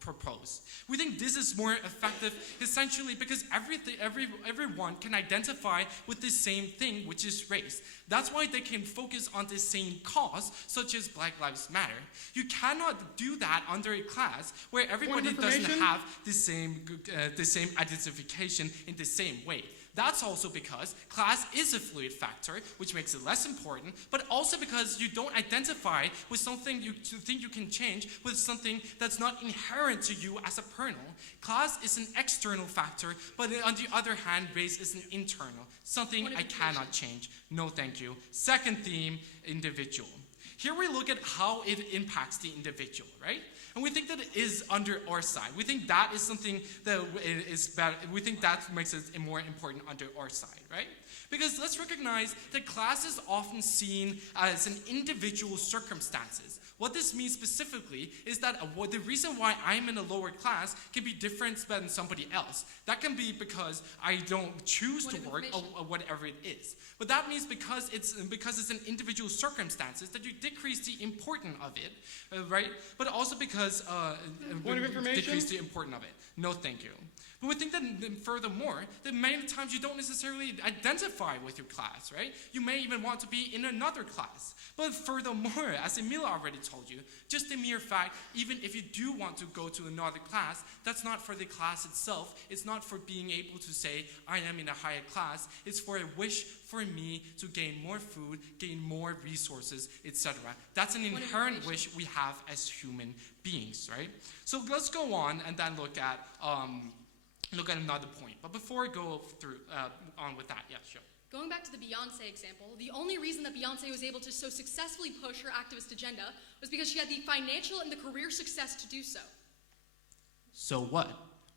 propose? We think this is more effective essentially because everyone can identify with the same thing, which is race. That's why they can focus on the same cause, such as Black Lives Matter. You cannot do that under a class where everybody doesn't have the same identification in the same way. That's also because class is a fluid factor, which makes it less important, but also because you don't identify with something you think you can change with something that's not inherent to you as a kernel. Class is an external factor, but on the other hand, race is an internal, something I cannot change. No thank you. Second theme, individual. Here we look at how it impacts the individual, right? And we think that it is under our side. We think that is something that is bad. We think that makes it more important under our side, right? Because let's recognize that class is often seen as an individual circumstances. What this means specifically is that the reason why I'm in a lower class can be different than somebody else. That can be because I don't choose to work or whatever it is. But that means because it's an individual circumstances that you decrease the importance of it, right? But also because decrease the importance of it. No, thank you. But we think that furthermore, that many times you don't necessarily identify with your class, right? You may even want to be in another class. But furthermore, as Emila already told you, just the mere fact, even if you do want to go to another class, that's not for the class itself. It's not for being able to say, I am in a higher class. It's for a wish for me to gain more food, gain more resources, etc. That's an inherent wish we have as human beings, right? So let's go on and then look at another point. But before I go through on with that, yeah, sure. Going back to the Beyonce example, the only reason that Beyonce was able to so successfully push her activist agenda was because she had the financial and the career success to do so. So what?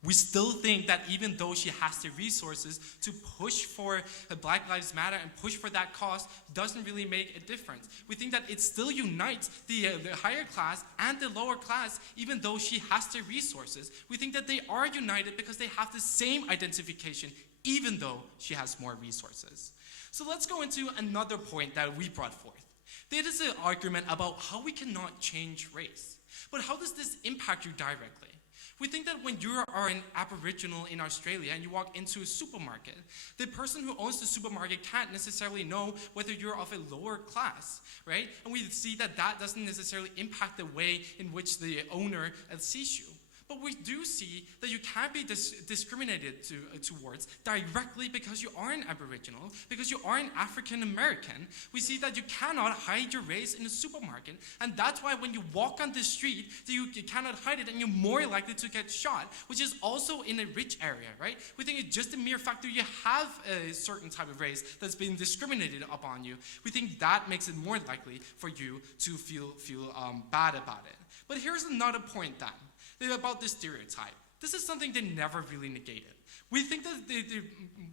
We still think that even though she has the resources to push for Black Lives Matter and push for that cause, doesn't really make a difference. We think that it still unites the higher class and the lower class, even though she has the resources. We think that they are united because they have the same identification, even though she has more resources. So let's go into another point that we brought forth. There is an argument about how we cannot change race. But how does this impact you directly? We think that when you are an Aboriginal in Australia and you walk into a supermarket, the person who owns the supermarket can't necessarily know whether you're of a lower class, right? And we see that that doesn't necessarily impact the way in which the owner sees you. But we do see that you can't be discriminated towards directly because you are an Aboriginal, because you are an African American. We see that you cannot hide your race in a supermarket, and that's why when you walk on the street, you cannot hide it, and you're more likely to get shot, which is also in a rich area, right? We think it's just the mere fact that you have a certain type of race that's been discriminated upon you. We think that makes it more likely for you to feel bad about it. But here's another point then. About this stereotype. This is something they never really negated. We think that the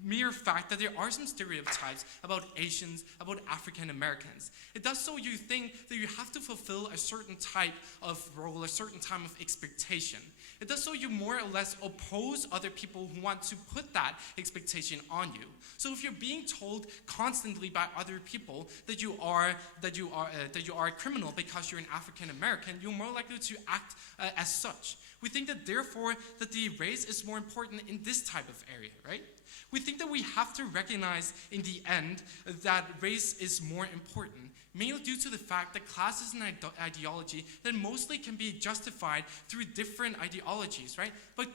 mere fact that there are some stereotypes about Asians, about African Americans, it does so you think that you have to fulfill a certain type of role, a certain type of expectation. It does so you more or less oppose other people who want to put that expectation on you. So if you're being told constantly by other people that you are a criminal because you're an African American, you're more likely to act as such. We think that therefore that the race is more important in this type of area, right? We think that we have to recognize in the end that race is more important, mainly due to the fact that class is an ideology that mostly can be justified through different ideologies, right? But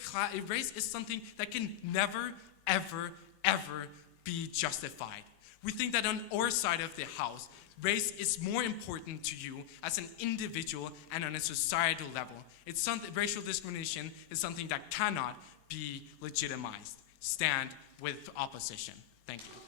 race is something that can never, ever, ever be justified. We think that on our side of the house, Race is more important to you as an individual and on a societal level. Racial discrimination is something that cannot be legitimized. Stand with opposition. Thank you.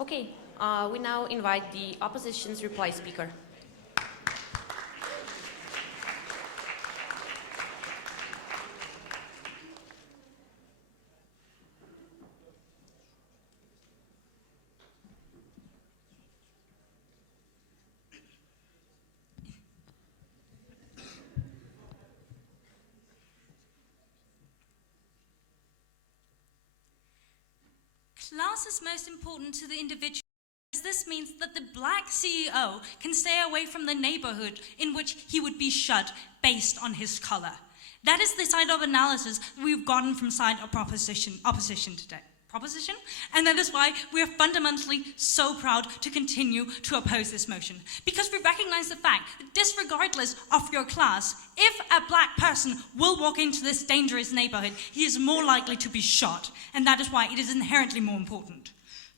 Okay, we now invite the opposition's reply speaker. Class is most important to the individual, as this means that the black CEO can stay away from the neighborhood in which he would be shut based on his color. That is the side of analysis we've gotten from side of opposition today. Proposition? And that is why we are fundamentally so proud to continue to oppose this motion. Because we recognize the fact that disregardless of your class, if a black person will walk into this dangerous neighborhood, he is more likely to be shot. And that is why it is inherently more important.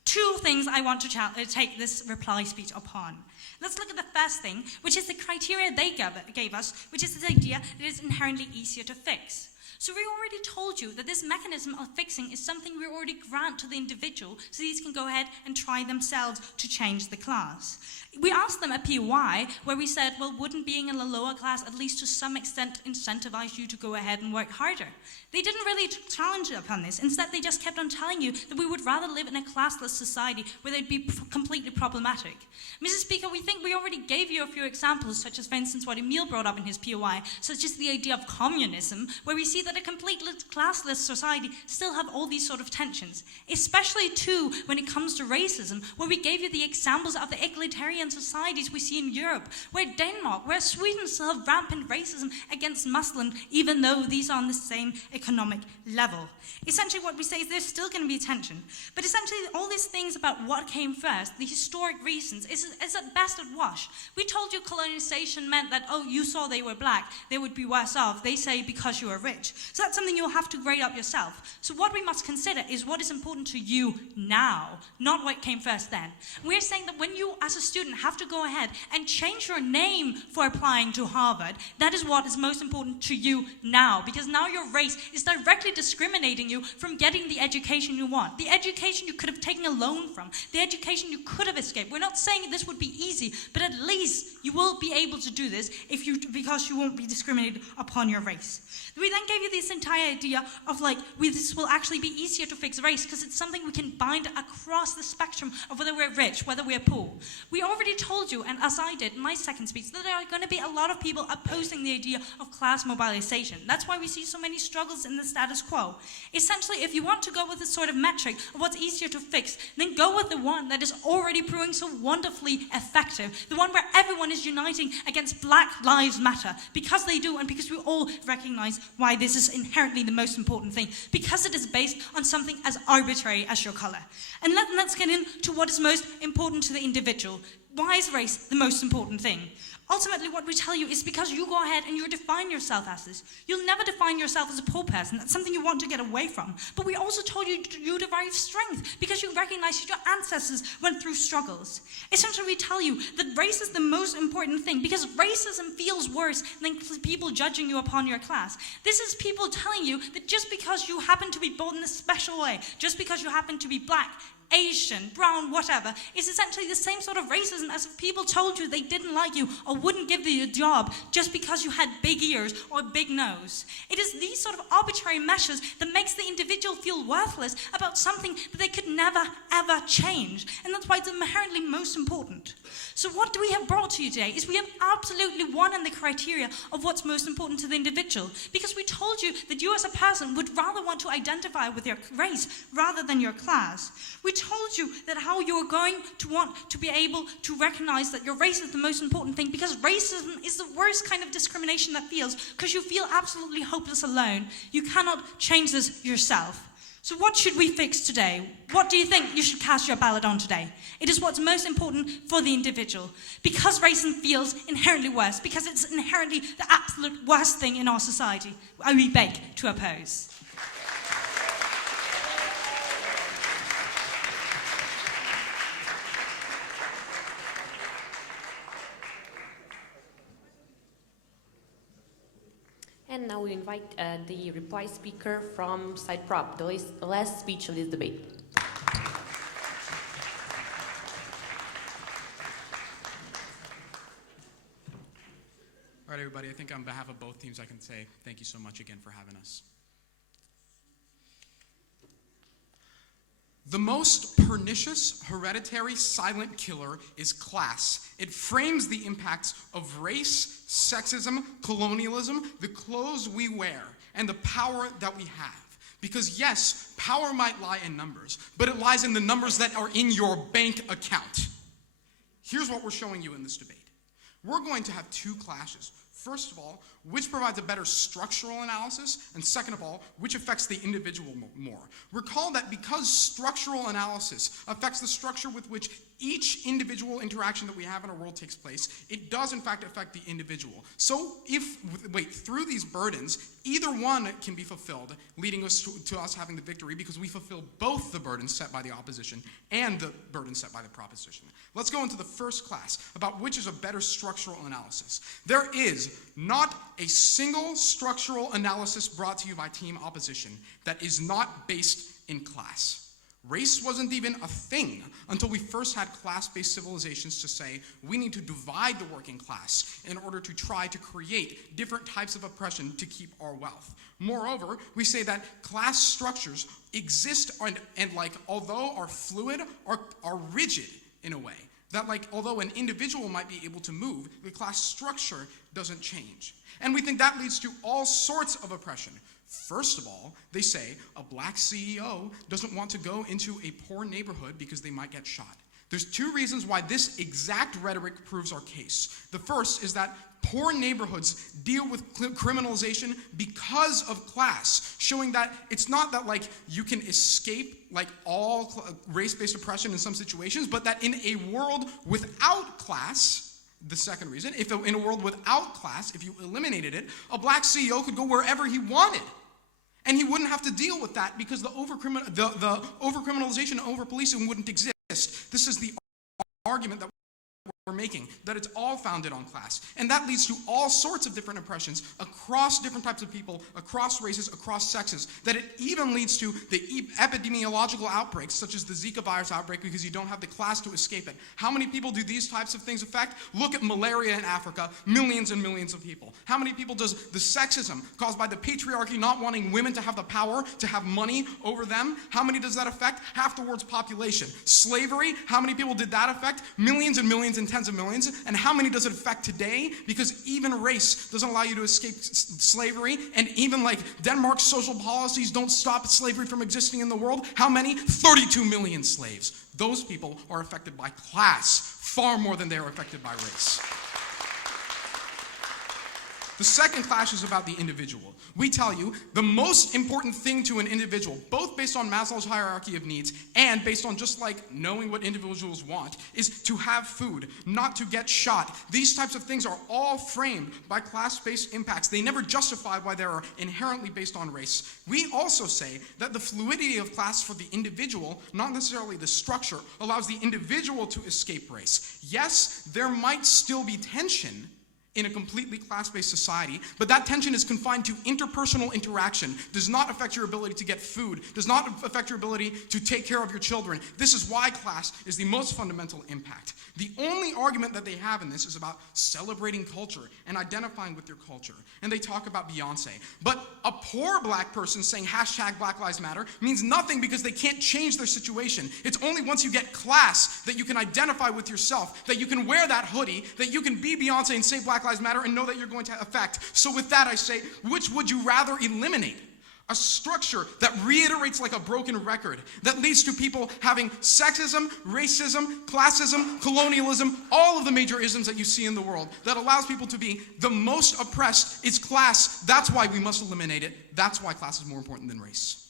Two things I want to take this reply speech upon. Let's look at the first thing, which is the criteria they gave us, which is this idea that it is inherently easier to fix. So we already told you that this mechanism of fixing is something we already grant to the individual, so these can go ahead and try themselves to change the class. We asked them a POI where we said, well, wouldn't being in a lower class at least to some extent incentivize you to go ahead and work harder? They didn't really challenge upon this. Instead, they just kept on telling you that we would rather live in a classless society where they'd be completely problematic. Mrs. Speaker, we think we already gave you a few examples, such as, for instance, what Emil brought up in his POI, such as the idea of communism, where we see that a completely classless society still have all these sort of tensions, especially too when it comes to racism, where we gave you the examples of the egalitarian societies we see in Europe, where Denmark, where Sweden still have rampant racism against Muslims, even though these are on the same economic level. Essentially what we say is there's still going to be tension, but essentially all these things about what came first, the historic reasons, is at best at wash. We told you colonization meant that, oh, you saw they were black, they would be worse off. They say because you are rich. So that's something you'll have to grade up yourself. So what we must consider is what is important to you now, not what came first then. We're saying that when you as a student have to go ahead and change your name for applying to Harvard, that is what is most important to you now, because now your race is directly discriminating you from getting the education you want, the education you could have taken a loan from, the education you could have escaped. We're not saying this would be easy, but at least you will be able to do this because you won't be discriminated upon your race. We then gave you this entire idea of this will actually be easier to fix race because it's something we can bind across the spectrum of whether we're rich, whether we're poor. We already told you, and as I did in my second speech, that there are going to be a lot of people opposing the idea of class mobilization. That's why we see so many struggles in the status quo. Essentially, if you want to go with this sort of metric of what's easier to fix, then go with the one that is already proving so wonderfully effective, the one where everyone is uniting against Black Lives Matter, because they do and because we all recognize why this is inherently the most important thing, because it is based on something as arbitrary as your color. And let's get into what is most important to the individual. Why is race the most important thing? Ultimately, what we tell you is because you go ahead and you define yourself as this. You'll never define yourself as a poor person. That's something you want to get away from. But we also told you you derive strength because you recognize that your ancestors went through struggles. Essentially, we tell you that race is the most important thing because racism feels worse than people judging you upon your class. This is people telling you that just because you happen to be born in a special way, just because you happen to be black, Asian, brown, whatever, is essentially the same sort of racism as if people told you they didn't like you or wouldn't give you a job just because you had big ears or a big nose. It is these sort of arbitrary measures that makes the individual feel worthless about something that they could never, ever change. And that's why it's inherently most important. So what do we have brought to you today is we have absolutely won on the criteria of what's most important to the individual, because we told you that you as a person would rather want to identify with your race rather than your class. We told you that how you're going to want to be able to recognize that your race is the most important thing, because racism is the worst kind of discrimination that feels, because you feel absolutely hopeless alone. You cannot change this yourself. So what should we fix today? What do you think you should cast your ballot on today? It is what's most important for the individual. Because racism feels inherently worse, because it's inherently the absolute worst thing in our society, we beg to oppose. And now we invite the reply speaker from Side Prop, the last speech of this debate. All right, everybody, I think on behalf of both teams I can say thank you so much again for having us. The most pernicious, hereditary, silent killer is class. It frames the impacts of race, sexism, colonialism, the clothes we wear, and the power that we have. Because yes, power might lie in numbers, but it lies in the numbers that are in your bank account. Here's what we're showing you in this debate. We're going to have two clashes. First of all, which provides a better structural analysis, and second of all, which affects the individual more. Recall that because structural analysis affects the structure with which each individual interaction that we have in our world takes place, it does in fact affect the individual. So through these burdens, either one can be fulfilled, leading us to us having the victory, because we fulfill both the burdens set by the opposition and the burdens set by the proposition. Let's go into the first class about which is a better structural analysis. There is not a single structural analysis brought to you by team opposition that is not based in class. Race wasn't even a thing until we first had class-based civilizations to say we need to divide the working class in order to try to create different types of oppression to keep our wealth. Moreover, we say that class structures exist and although are fluid, are rigid in a way. That although an individual might be able to move, the class structure doesn't change. And we think that leads to all sorts of oppression. First of all, they say a black CEO doesn't want to go into a poor neighborhood because they might get shot. There's two reasons why this exact rhetoric proves our case. The first is that poor neighborhoods deal with criminalization because of class, showing that it's not that you can escape all race-based oppression in some situations, but that in a world without class, the second reason, if in a world without class, if you eliminated it, a black CEO could go wherever he wanted. And he wouldn't have to deal with that because the over-criminalization and over-policing wouldn't exist. This is the argument that we're making, that it's all founded on class. And that leads to all sorts of different oppressions across different types of people, across races, across sexes, that it even leads to the epidemiological outbreaks, such as the Zika virus outbreak, because you don't have the class to escape it. How many people do these types of things affect? Look at malaria in Africa, millions and millions of people. How many people does the sexism caused by the patriarchy not wanting women to have the power to have money over them? How many does that affect? Half the world's population. Slavery, how many people did that affect? Millions and millions and tens of millions. And how many does it affect today? Because even race doesn't allow you to escape slavery, and even Denmark's social policies don't stop slavery from existing in the world. How many? 32 million slaves. Those people are affected by class far more than they are affected by race. The second clash is about the individual. We tell you the most important thing to an individual, both based on Maslow's hierarchy of needs and based on just knowing what individuals want, is to have food, not to get shot. These types of things are all framed by class-based impacts. They never justify why they are inherently based on race. We also say that the fluidity of class for the individual, not necessarily the structure, allows the individual to escape race. Yes, there might still be tension in a completely class-based society, but that tension is confined to interpersonal interaction, does not affect your ability to get food, does not affect your ability to take care of your children. This is why class is the most fundamental impact. The only argument that they have in this is about celebrating culture and identifying with your culture. And they talk about Beyonce. But a poor black person saying #Black Lives Matter means nothing because they can't change their situation. It's only once you get class that you can identify with yourself, that you can wear that hoodie, that you can be Beyonce and say Black Lives Matter and know that you're going to affect. So with that I say, which would you rather eliminate? A structure that reiterates like a broken record, that leads to people having sexism, racism, classism, colonialism, all of the major isms that you see in the world, that allows people to be the most oppressed is class. That's why we must eliminate it. That's why class is more important than race.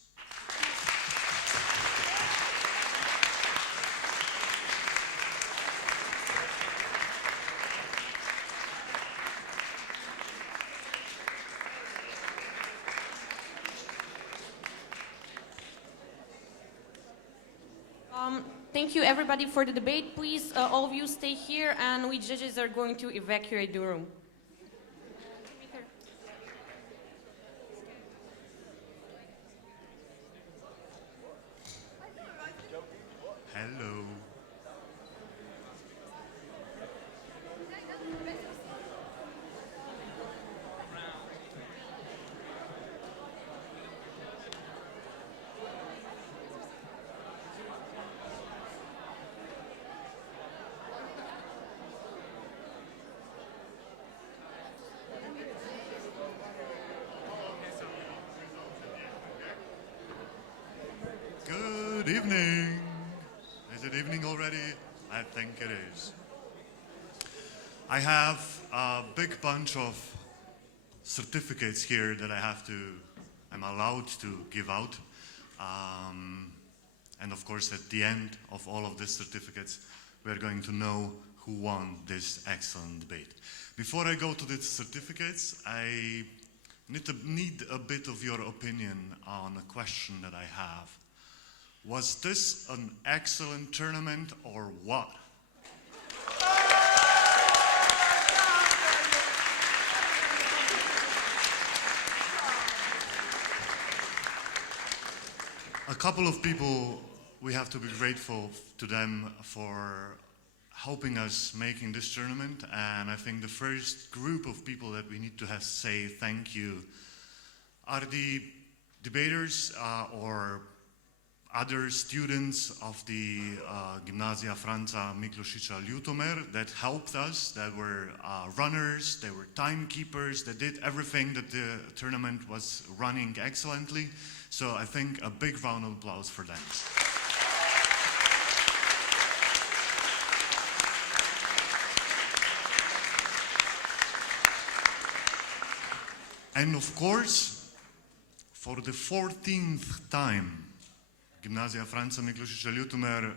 Thank you everybody for the debate. Please, all of you stay here and we judges are going to evacuate the room. Hello. Good evening. Is it evening already? I think it is. I have a big bunch of certificates here that I'm allowed to give out. And of course, at the end of all of these certificates, we're going to know who won this excellent debate. Before I go to the certificates, I need a bit of your opinion on a question that I have. Was this an excellent tournament or what? A couple of people, we have to be grateful to them for helping us making this tournament, and I think the first group of people that we need to say thank you are the debaters or other students of the Gimnazja Franca Miklosica Ljutomer that helped us, that were runners, they were timekeepers, that did everything that the tournament was running excellently. So I think a big round of applause for them. And of course, for the 14th time, Gimnazja Franca Miklosica Ljutomer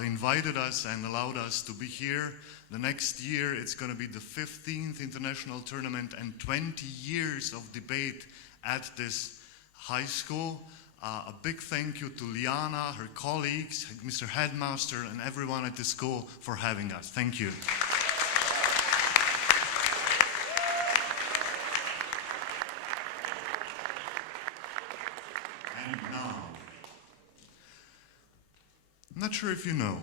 invited us and allowed us to be here. The next year, it's going to be the 15th international tournament and 20 years of debate at this high school. A big thank you to Liana, her colleagues, Mr. Headmaster, and everyone at the school for having us. Thank you. And now, I'm not sure if you know,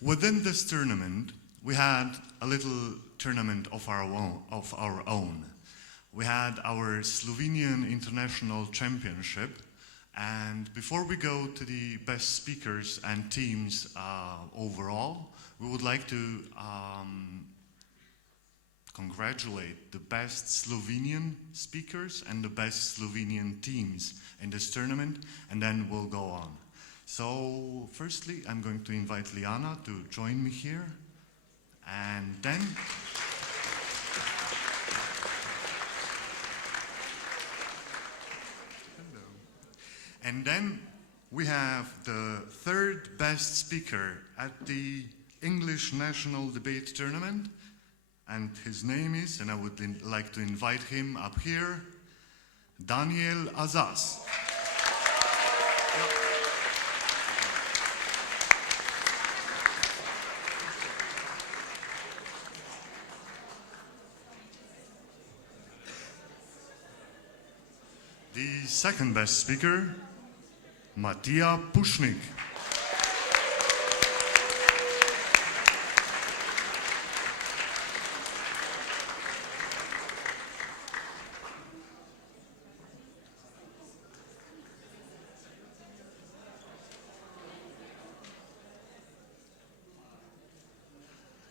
within this tournament, we had a little tournament of our own. We had our Slovenian International Championship, and before we go to the best speakers and teams overall, we would like to congratulate the best Slovenian speakers and the best Slovenian teams in this tournament, and then we'll go on. So, firstly, I'm going to invite Liana to join me here, and then we have the third best speaker at the English National Debate Tournament, and his name is, and I would like to invite him up here, Daniel Azaz. The second best speaker, Matija Pušnik.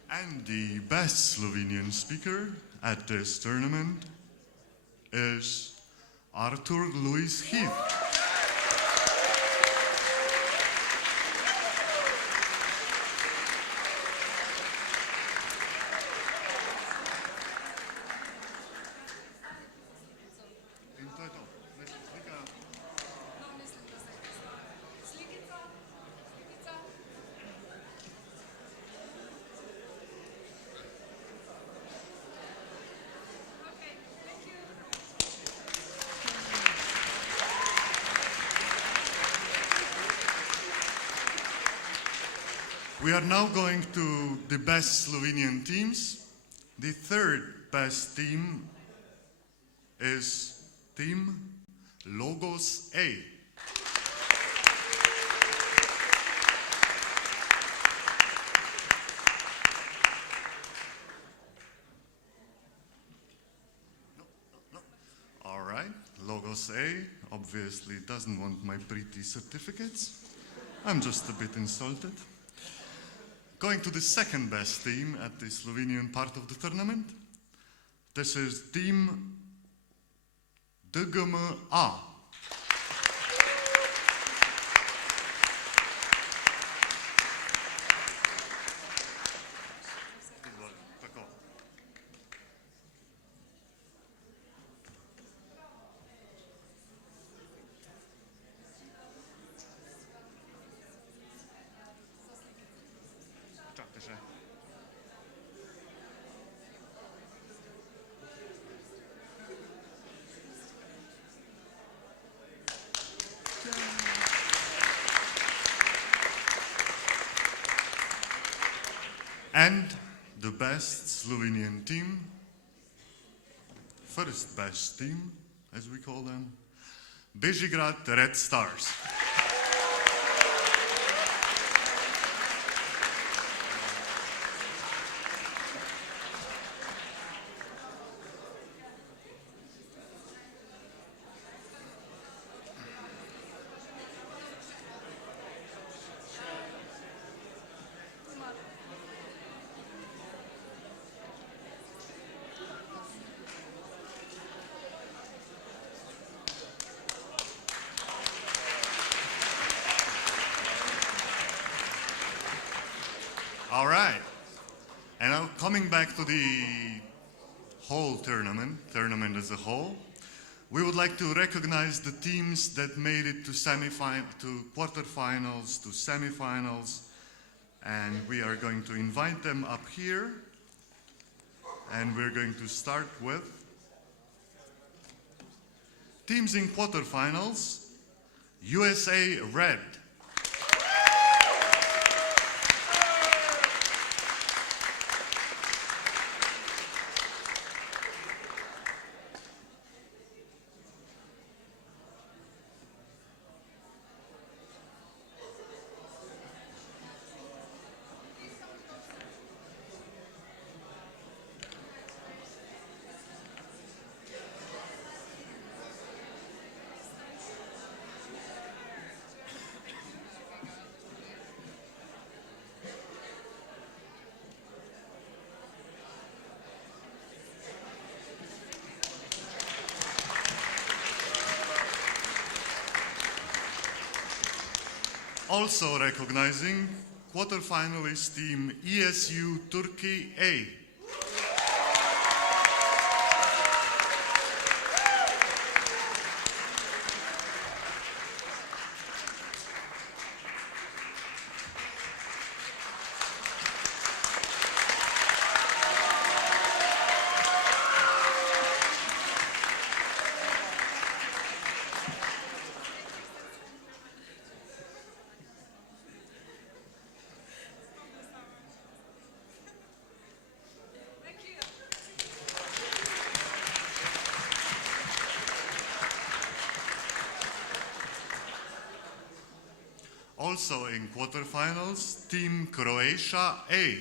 And the best Slovenian speaker at this tournament is Arthur Louis Heath. We are now going to the best Slovenian teams. The third best team is Team Logos A. All right, Logos A obviously doesn't want my pretty certificates. I'm just a bit insulted. Going to the second best team at the Slovenian part of the tournament. This is Team DGMA. And the best Slovenian team, first best team, as we call them, Bežigrad Red Stars. All right, and now coming back to the whole tournament as a whole, we would like to recognize the teams that made it to quarterfinals, to semifinals, and we are going to invite them up here, and we're going to start with teams in quarterfinals, USA Red. Also recognizing quarterfinalist team ESU Turkey A. Also in quarterfinals, Team Croatia A.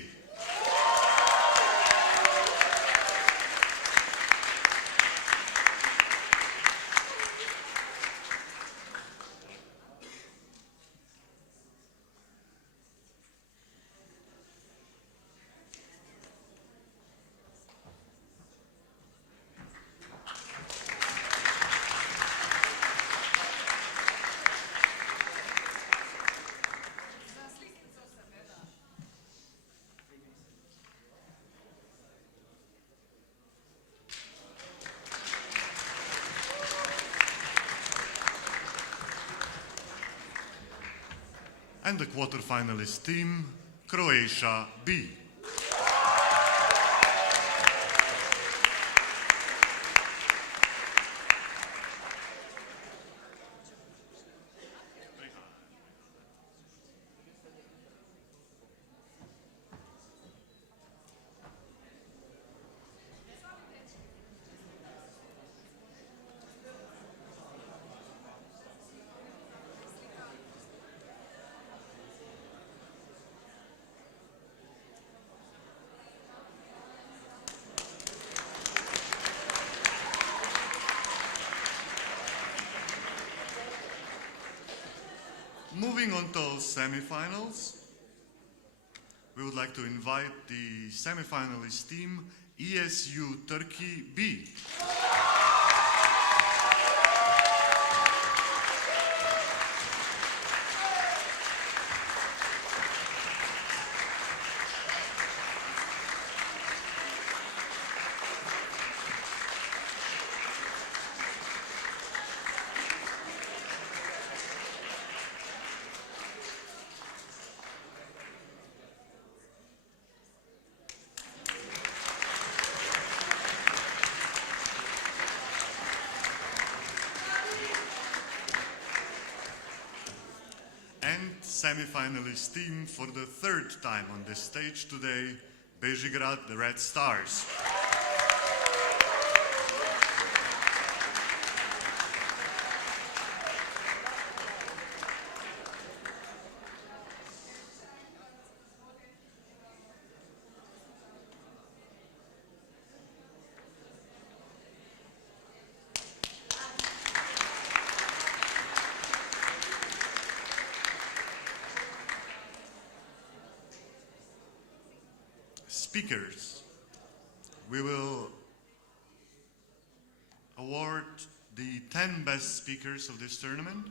And the quarterfinalist team, Croatia B. Moving on to semifinals, we would like to invite the semifinalist team, ESU Turkey B. And semi-finalist team for the third time on this stage today, Bežigrad, the Red Stars. Speakers. We will award the 10 best speakers of this tournament,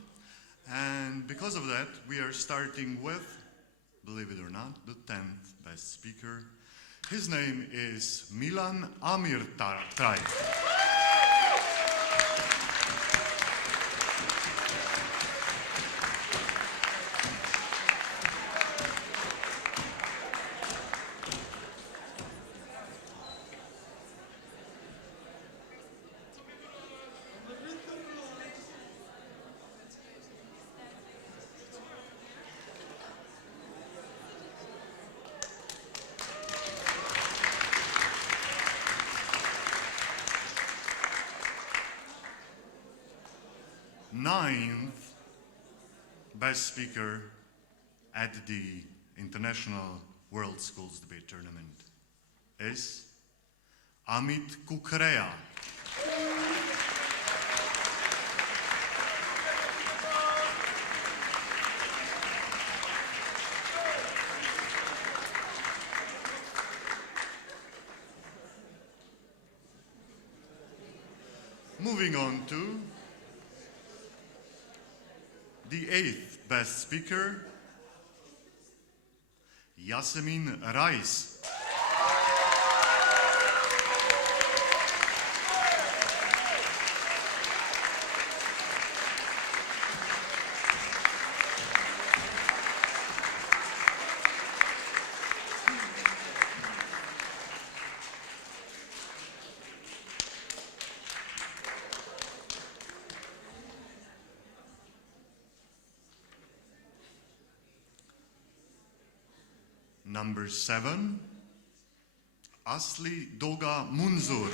and because of that we are starting with, believe it or not, the 10th best speaker. His name is Milan Amirtaj. Ninth best speaker at the International World Schools Debate Tournament is Amit Kukreya. Moving on to the 8th best speaker, Yasemin Rais. Number 7, Asli Doga Munzur.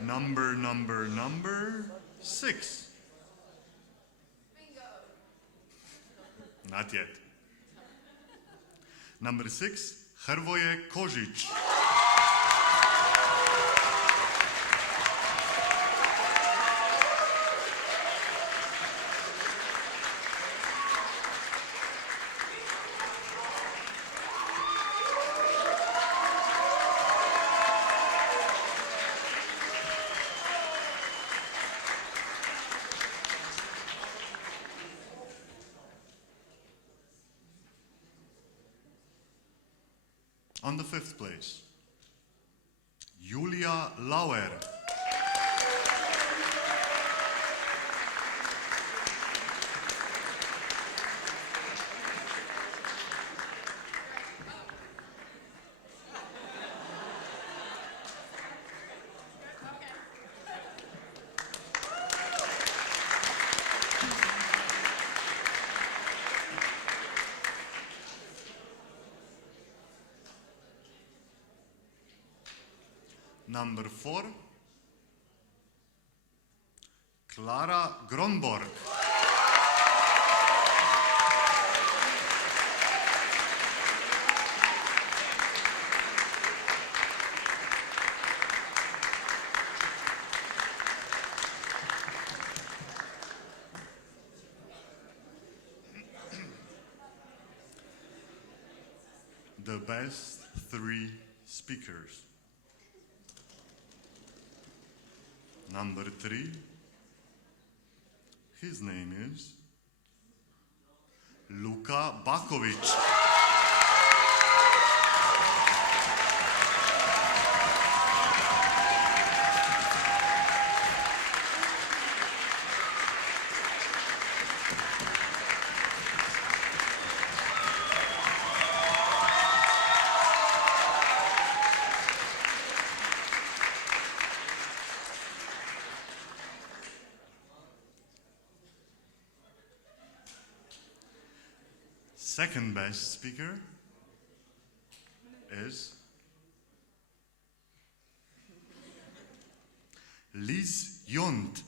Number 6. Not yet. Number 6, Hrvoje Kožić. On the 5th place, Julia Lauer. Number 4, Clara Gronborg. The best 3 speakers. Number 3, his name is Luka Bakovic. Second best speaker is Liz Jont.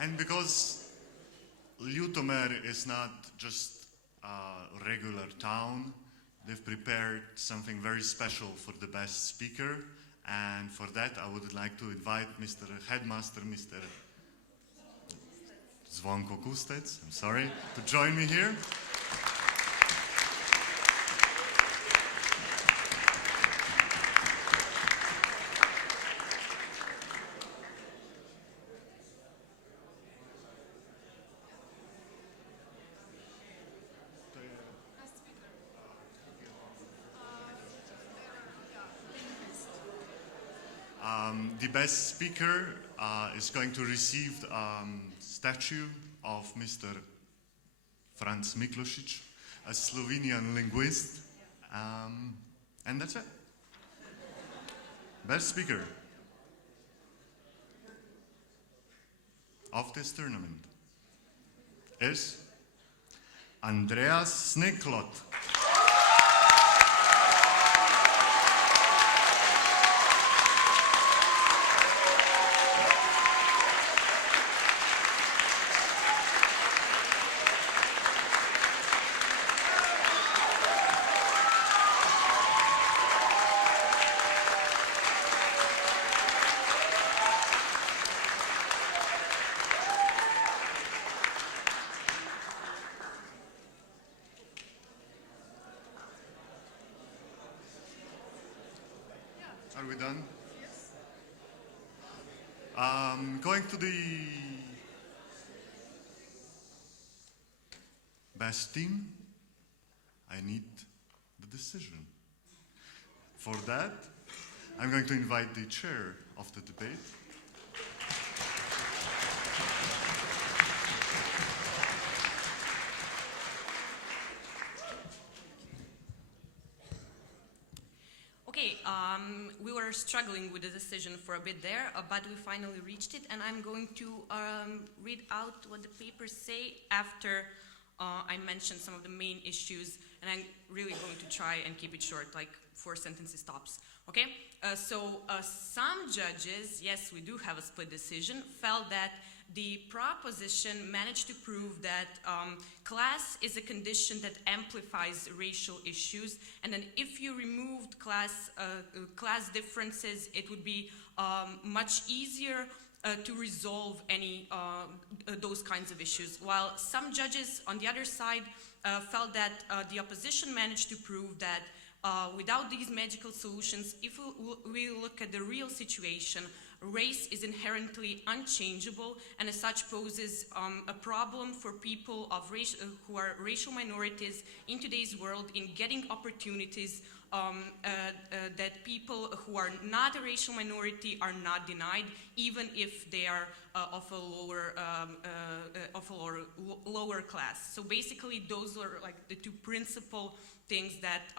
And because Ljutomer is not just a regular town, they've prepared something very special for the best speaker. And for that, I would like to invite Mr. Headmaster, Mr. Zvonko Kustec, I'm sorry, to join me here. The best speaker is going to receive statue of Mr. Franz Miklosic, a Slovenian linguist, and that's it. Best speaker of this tournament is Andreas Sneklot. Are we done? Yes. Going to the best team, I need the decision. For that, I'm going to invite the chair of the debate. Okay, we were struggling with the decision for a bit there, but we finally reached it, and I'm going to read out what the papers say after I mention some of the main issues, and I'm really going to try and keep it short, like 4 sentences tops. Okay? So some judges, yes, we do have a split decision, felt that the proposition managed to prove that class is a condition that amplifies racial issues, and then if you removed class differences, it would be much easier to resolve any those kinds of issues. While some judges on the other side felt that the opposition managed to prove that without these magical solutions, if we look at the real situation, race is inherently unchangeable and as such poses a problem for people of who are racial minorities in today's world in getting opportunities that people who are not a racial minority are not denied, even if they are of a lower class. So basically, those are like the two principal things that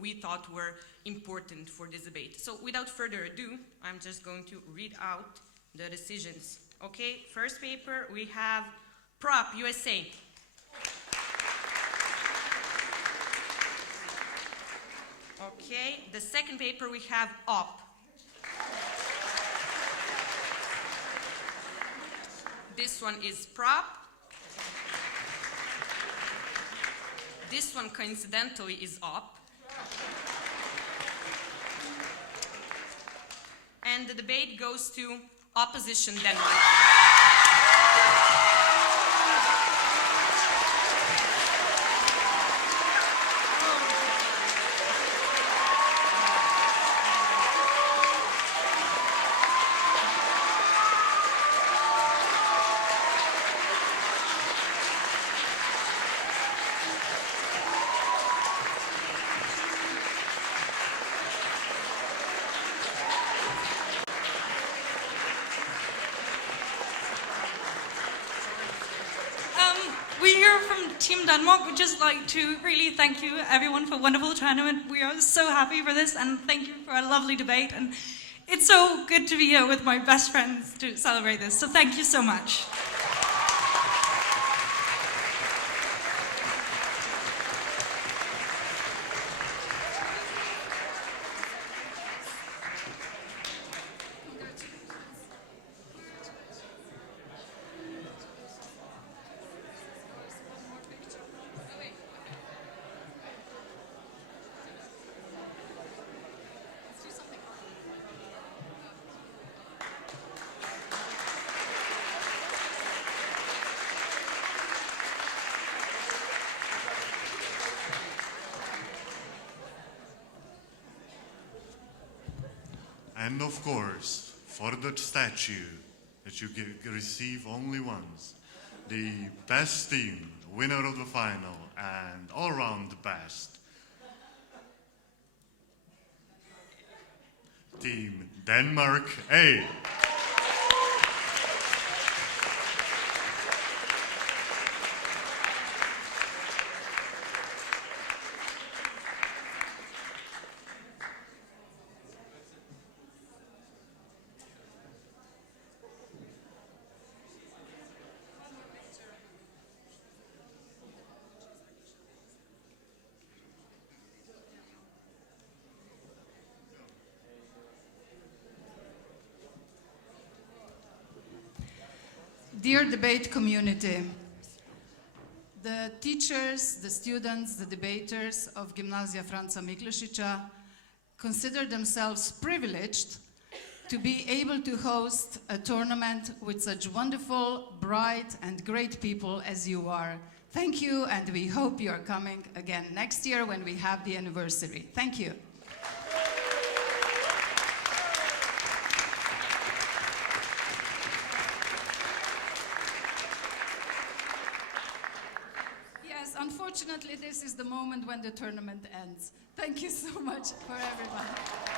we thought were important for this debate. So without further ado, I'm just going to read out the decisions. Okay, first paper we have Prop USA. Okay, the second paper we have Op. This one is Prop. This one coincidentally is Op. And the debate goes to Opposition Denmark. We here from Team Denmark would just like to really thank you everyone for a wonderful tournament. We are so happy for this and thank you for a lovely debate. And it's so good to be here with my best friends to celebrate this. So thank you so much. And of course, for the statue that you receive only once, the best team, winner of the final, and all around the best, Team Denmark A. Dear debate community, the teachers, the students, the debaters of Gimnazja Franca Miklosicia consider themselves privileged to be able to host a tournament with such wonderful, bright, and great people as you are. Thank you, and we hope you are coming again next year when we have the anniversary. Thank you. Unfortunately, this is the moment when the tournament ends. Thank you so much for everyone.